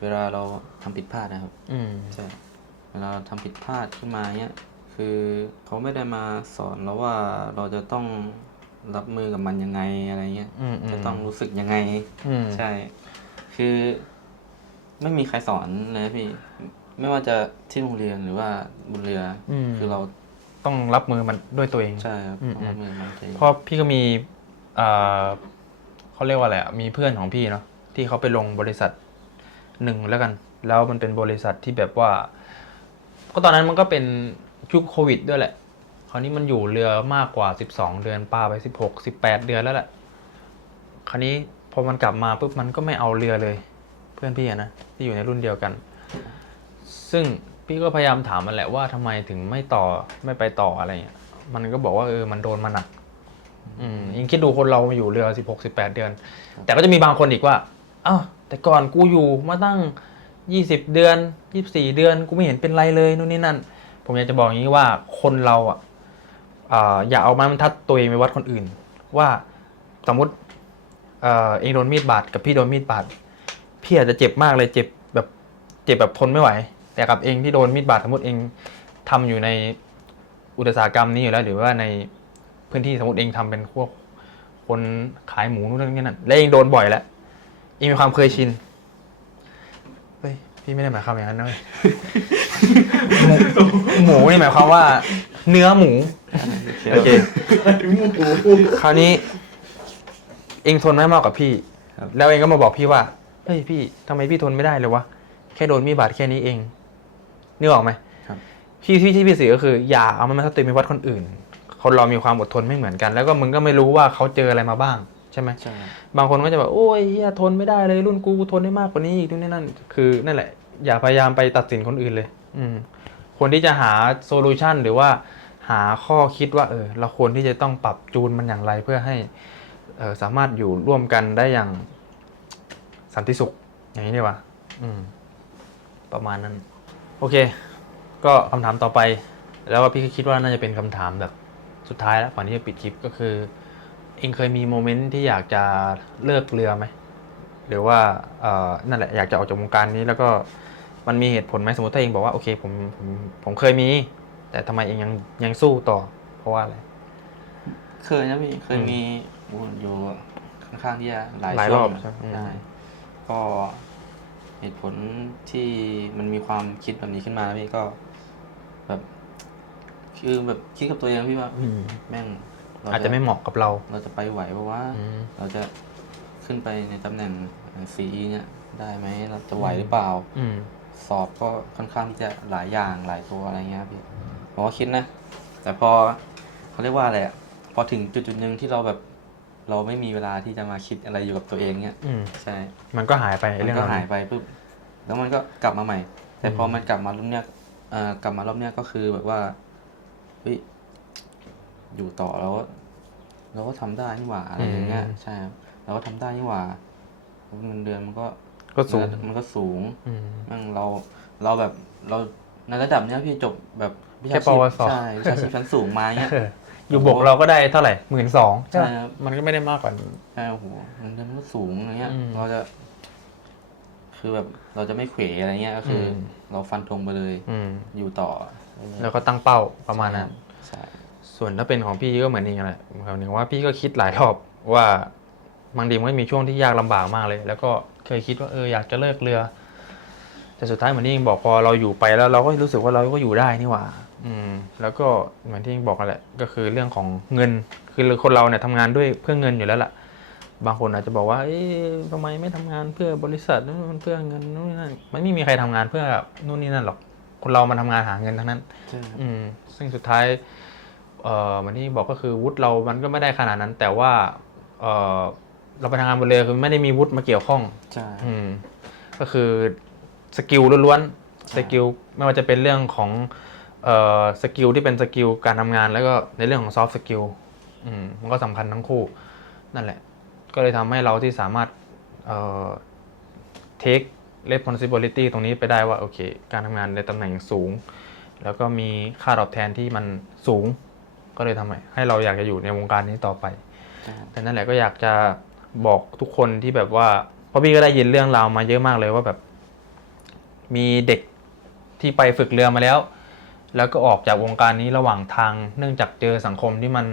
เวลาเราทำผิดพลาดนะครับใช่เวลาทำผิดพลาดขึ้นมาเนี่ยคือเขาไม่ได้มาสอนเราว่าเราจะต้องรับมือกับมันยังไงอะไรเงี้ยจะต้องรู้สึกยังไงใช่คือไม่มีใครสอนเลยพี่ไม่ว่าจะที่โรงเรียนหรือว่าบนเรือคือเราต้องรับมือมันด้วยตัวเองใช่ครับต้องรับมือมันเพราะพี่ก็มีเขาเรียกว่าอะไรมีเพื่อนของพี่เนาะที่เขาไปลงบริษัทหนึ่งแล้วกันแล้วมันเป็นบริษัทที่แบบว่าก็ตอนนั้นมันก็เป็นยุคโควิดด้วยแหละคราวนี้มันอยู่เรือมากกว่า12เดือนปาไป16-18เดือนแล้วแหละคราวนี้พอมันกลับมาปุ๊บมันก็ไม่เอาเรือเลยเพื่อนพี่นะที่อยู่ในรุ่นเดียวกันซึ่งพี่ก็พยายามถามมันแหละว่าทำไมถึงไม่ไปต่ออะไรเงี้ยมันก็บอกว่ามันโดนมาหนักยิ่งคิดดูคนเราอยู่เรือ16-18เดือนแต่ก็จะมีบางคนอีกว่าอ้าวแต่ก่อนกูอยู่มาตั้ง20เดือน24เดือนกูไม่เห็นเป็นไรเลยนู่นนี่นั่นผมอยากจะบอกอย่างนี้ว่าคนเราอย่าเอาไม้บรรทัดตัวเองไปวัดคนอื่นว่าสมมติเองโดนมีดบาดกับพี่โดนมีดบาดพี่อาจจะเจ็บมากเลยเจ็บแบบทนไม่ไหวแต่กับเองที่โดนมีดบาดสมมติเองทำอยู่ในอุตสาหกรรมนี้อยู่แล้วหรือว่าในพื้นที่สมมติเองทำเป็นพวกคนขายหมูนู่นนี่นั่นและเองโดนบ่อยแล้วเองมีความเคยชินเฮ้ยพี่ไม่ได้หมายความอย่างนั้นนะ หมูนี่หมายความว่าเนื้อหมูโอเคคราวนี้เองทนไม่มากกับพี่แล้วเองก็มาบอกพี่ว่าเฮ้ยพี่ทำไมพี่ทนไม่ได้เลยวะแค่โดนมีดบาดแค่นี้เองนึกออกไหมพี่สื่อก็คืออย่าเอามันมาทัดตัวไปวัดคนอื่นคนเรามีความอดทนไม่เหมือนกันแล้วก็มึงก็ไม่รู้ว่าเขาเจออะไรมาบ้างใช่ไหมใช่บางคนก็จะแบบโอ้ยเฮียทนไม่ได้เลยรุ่นกูทนได้มากกว่านี้อีกนั่นคือนั่นแหละอย่าพยายามไปตัดสินคนอื่นเลยคนที่จะหาโซลูชันหรือว่าหาข้อคิดว่าเราควรที่จะต้องปรับจูนมันอย่างไรเพื่อให้สามารถอยู่ร่วมกันได้อย่างสันติสุขอย่างนี้ดีกว่าประมาณนั้นโอเคก็คำถามต่อไปแล้วว่าพี่คิดว่าน่าจะเป็นคำถามแบบสุดท้ายแล้วก่อนที่จะปิดคลิปก็คือเองเคยมีโมเมนต์ที่อยากจะเลิกเรือไหมหรือว่านั่นแหละอยากจะออกจากวงการนี้แล้วก็มันมีเหตุผลไหมสมมติถ้าเองบอกว่าโอเคผมเคยมีแต่ทำไมเองยังสู้ต่อเพราะว่าอะไรเคยนะพี่เคยมีอยู่ค่อนข้างที่จะหลายรอบใช่ก็เหตุผลที่มันมีความคิดแบบนี้ขึ้นมาพี่ก็แบบคือแบบคิดกับตัวเองพี่ว่าแม่งอาจจะไม่เหมาะกับเราจะไปไหวเพราะว่าเราจะขึ้นไปในตำแหน่งCEเนี่ยได้ไหมเราจะไหวหรือเปล่าสอบก็ค่อนข้างที่จะหลายอย่างหลายตัวอะไรเงี้ยพี่ผมก็คิดนะแต่พอเขาเรียกว่าอะไรอ่ะพอถึงจุดหนึ่งที่เราแบบเราไม่มีเวลาที่จะมาคิดอะไรอยู่กับตัวเองเนี่ยใช่มันก็หายไปเรื่องก็หายไปปุ๊บแล้วมันก็กลับมาใหม่แต่พอมันกลับมารอบเนี้ยก็คือแบบว่าเฮ้ยอยู่ต่อแล้วเราก็ทำได้นี่หว่าอะไรอย่างเงี้ยใช่ครับเราก็ทำได้นี่หว่าเงินเดือนมันก็สูงมันก็สูงมั่งเราแบบเราในระดับเนี้ยพี่จบแบบวิชาชีพใช่วิชาชีพชั้นสูงมาเนี้ยอยู่บกเราก็ได้เท่าไหร่12,000ใช่ครับมันก็ไม่ได้มากกว่าใช่โอ้โหเงินเดือนมันก็สูงอย่างเงี้ยเราจะคือแบบเราจะไม่เขวอะไรเงี้ยก็คือเราฟันธงไปเลยอยู่ต่อแล้วก็ตั้งเป้าประมาณนั้นส่วนถ้าเป็นของพี่ก็เหมือนนี่แหละคำนึงว่าพี่ก็คิดหลายรอบว่าบางทีมันมีช่วงที่ยากลำบากมากเลยแล้วก็เคยคิดว่าอยากจะเลิกเรือแต่สุดท้ายเหมือนที่บอกพอเราอยู่ไปแล้วเราก็รู้สึกว่าเราก็อยู่ได้นี่หว่าแล้วก็เหมือนที่บอกกันแหละก็คือเรื่องของเงินคือคนเราเนี่ยทำงานด้วยเพื่อเงินอยู่แล้วล่ะ บางคนอาจจะบอกว่าทำไมไม่ทำงานเพื่อบริษัทมันเพื่อเงินนู่นนี่นั่นมันไม่มีใครทำงานเพื่อนู่นนี่นั่นหรอกคนเรามันทำงานหาเงินทั้งนั้นซึ่งสุดท้ายเหมือนที่บอกก็คือวุฒิเรามันก็ไม่ได้ขนาดนั้น แต่ว่าเราไปทำงานบนเรือคือไม่ได้มีวุฒิมาเกี่ยวข้องก็คือสกิลล้วนๆสกิลไม่ว่าจะเป็นเรื่องของสกิลที่เป็นสกิลการทำงานแล้วก็ในเรื่องของซอฟต์สกิลมันก็สำคัญทั้งคู่นั่นแหละก็เลยทำให้เราที่สามารถtake responsibility ตรงนี้ไปได้ว่าโอเคการทำงานในตำแหน่งสูงแล้วก็มีค่าตอบแทนที่มันสูงก็เลยทำให้เราอยากจะอยู่ในวงการนี้ต่อไปแต่นั่นแหละก็อยากจะบอกทุกคนที่แบบว่าเพราะพี่ก็ได้ยินเรื่องราวมาเยอะมากเลยว่าแบบมีเด็กที่ไปฝึกเรือมาแล้วก็ออกจากวงการนี้ระหว่างทางเนื่องจากเจอสังคมที่มัน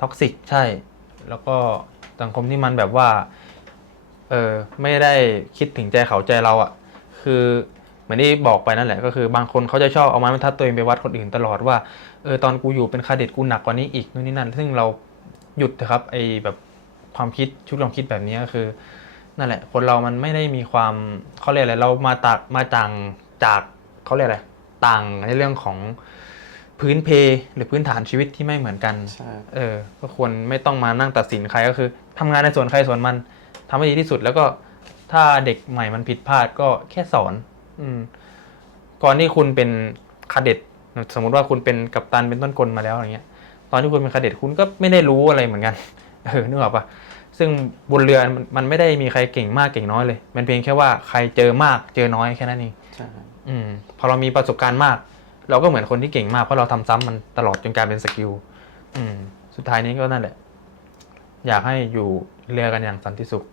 ท็อกซิกใช่แล้วก็สังคมที่มันแบบว่าไม่ได้คิดถึงใจเขาใจเราอ่ะคือเหมือนที่บอกไปนั่นแหละก็คือบางคนเขาจะชอบเอาไม้บรรทัดตัวเองไปวัดคนอื่นตลอดว่าตอนกูอยู่เป็นคาเด็ดกูหนักกว่านี้อีกนู่นนี่นั่นซึ่งเราหยุดเถอะครับไอ้แบบความคิดชุดความคิดแบบนี้ก็คือนั่นแหละคนเรามันไม่ได้มีความเขาเรียกอะไรเรามาต่างจากเขาเรียกอะไรต่างในเรื่องของพื้นเพหรือพื้นฐานชีวิตที่ไม่เหมือนกันก็ควรไม่ต้องมานั่งตัดสินใครก็คือทำงานในส่วนใครส่วนมันทำให้ดีที่สุดแล้วก็ถ้าเด็กใหม่มันผิดพลาดก็แค่สอนก่อนที่คุณเป็นคาเด็ดสมมุติว่าคุณเป็นกัปตันเป็นต้นกลมาแล้วอย่างเงี้ยตอนที่คุณเป็นคาเด็ดคุณก็ไม่ได้รู้อะไรเหมือนกันนึกออกปะซึ่งบนเรือมันไม่ได้มีใครเก่งมากเก่งน้อยเลยมันเพียงแค่ว่าใครเจอมากเจอน้อยแค่นั้นเองพอเรามีประสบการณ์มากเราก็เหมือนคนที่เก่งมากเพราะเราทำซ้ำมันตลอดจนกลายเป็นสกิลสุดท้ายนี้ก็นั่นแหละอยากให้อยู่เรือกันอย่างสันติสุข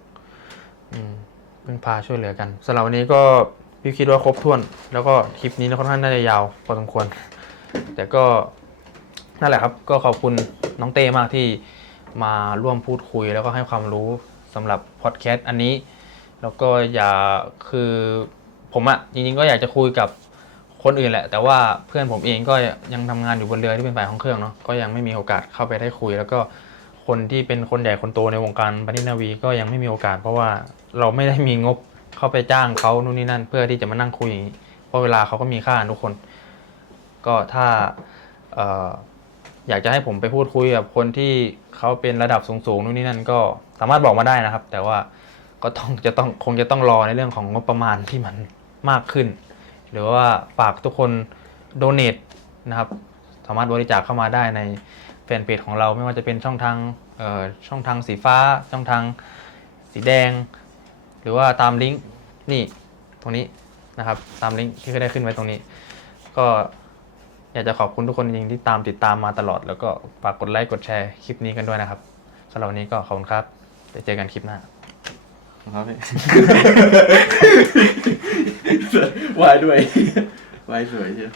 พึ่งพาช่วยเหลือกันสำหรับวันนี้ก็พี่คิดว่าครบถ้วนแล้วก็คลิปนี้ค่อนข้างน่าจะยาวพอสมควรแต่ก็นั่นแหละครับก็ขอบคุณน้องเต้มากที่มาร่วมพูดคุยแล้วก็ให้ความรู้สำหรับพอดแคสต์อันนี้แล้วก็คือผมจริงๆก็อยากจะคุยกับคนอื่นแหละแต่ว่าเพื่อนผมเองก็ยังทำงานอยู่บนเรือที่เป็นฝ่ายห้องเครื่องเนาะก็ยังไม่มีโอกาสเข้าไปได้คุยแล้วก็คนที่เป็นคนใหญ่คนโตในวงการปณิธนาวีก็ยังไม่มีโอกาสเพราะว่าเราไม่ได้มีงบเข้าไปจ้างเขานู่นนี่นั่นเพื่อที่จะมานั่งคุยอย่างนี้เพราะเวลาเขาก็มีค่าทุกคนก็ถ้าอยากจะให้ผมไปพูดคุยกับคนที่เขาเป็นระดับสูงๆนู่นนี่นั่นก็สามารถบอกมาได้นะครับแต่ว่าก็คงจะต้องรอในเรื่องของงบประมาณที่มันมากขึ้นหรือว่าฝากทุกคนโดเนทนะครับสามารถบริจาคเข้ามาได้ในแฟนเพจของเราไม่ว่าจะเป็นช่องทางสีฟ้าช่องทางสีแดงหรือว่าตามลิงก์นี่ตรงนี้นะครับตามลิงก์ที่ได้ขึ้นไว้ตรงนี้ก็อยากจะขอบคุณทุกคนจริงๆที่ติดตามมาตลอดแล้วก็ฝากกดไลค์กดแชร์คลิปนี้กันด้วยนะครับสำหรับวันนี้ก็ขอบคุณครับเดี๋ยวเจอกันคลิปหน้าครับพี่วายด้วยวายสวยใช่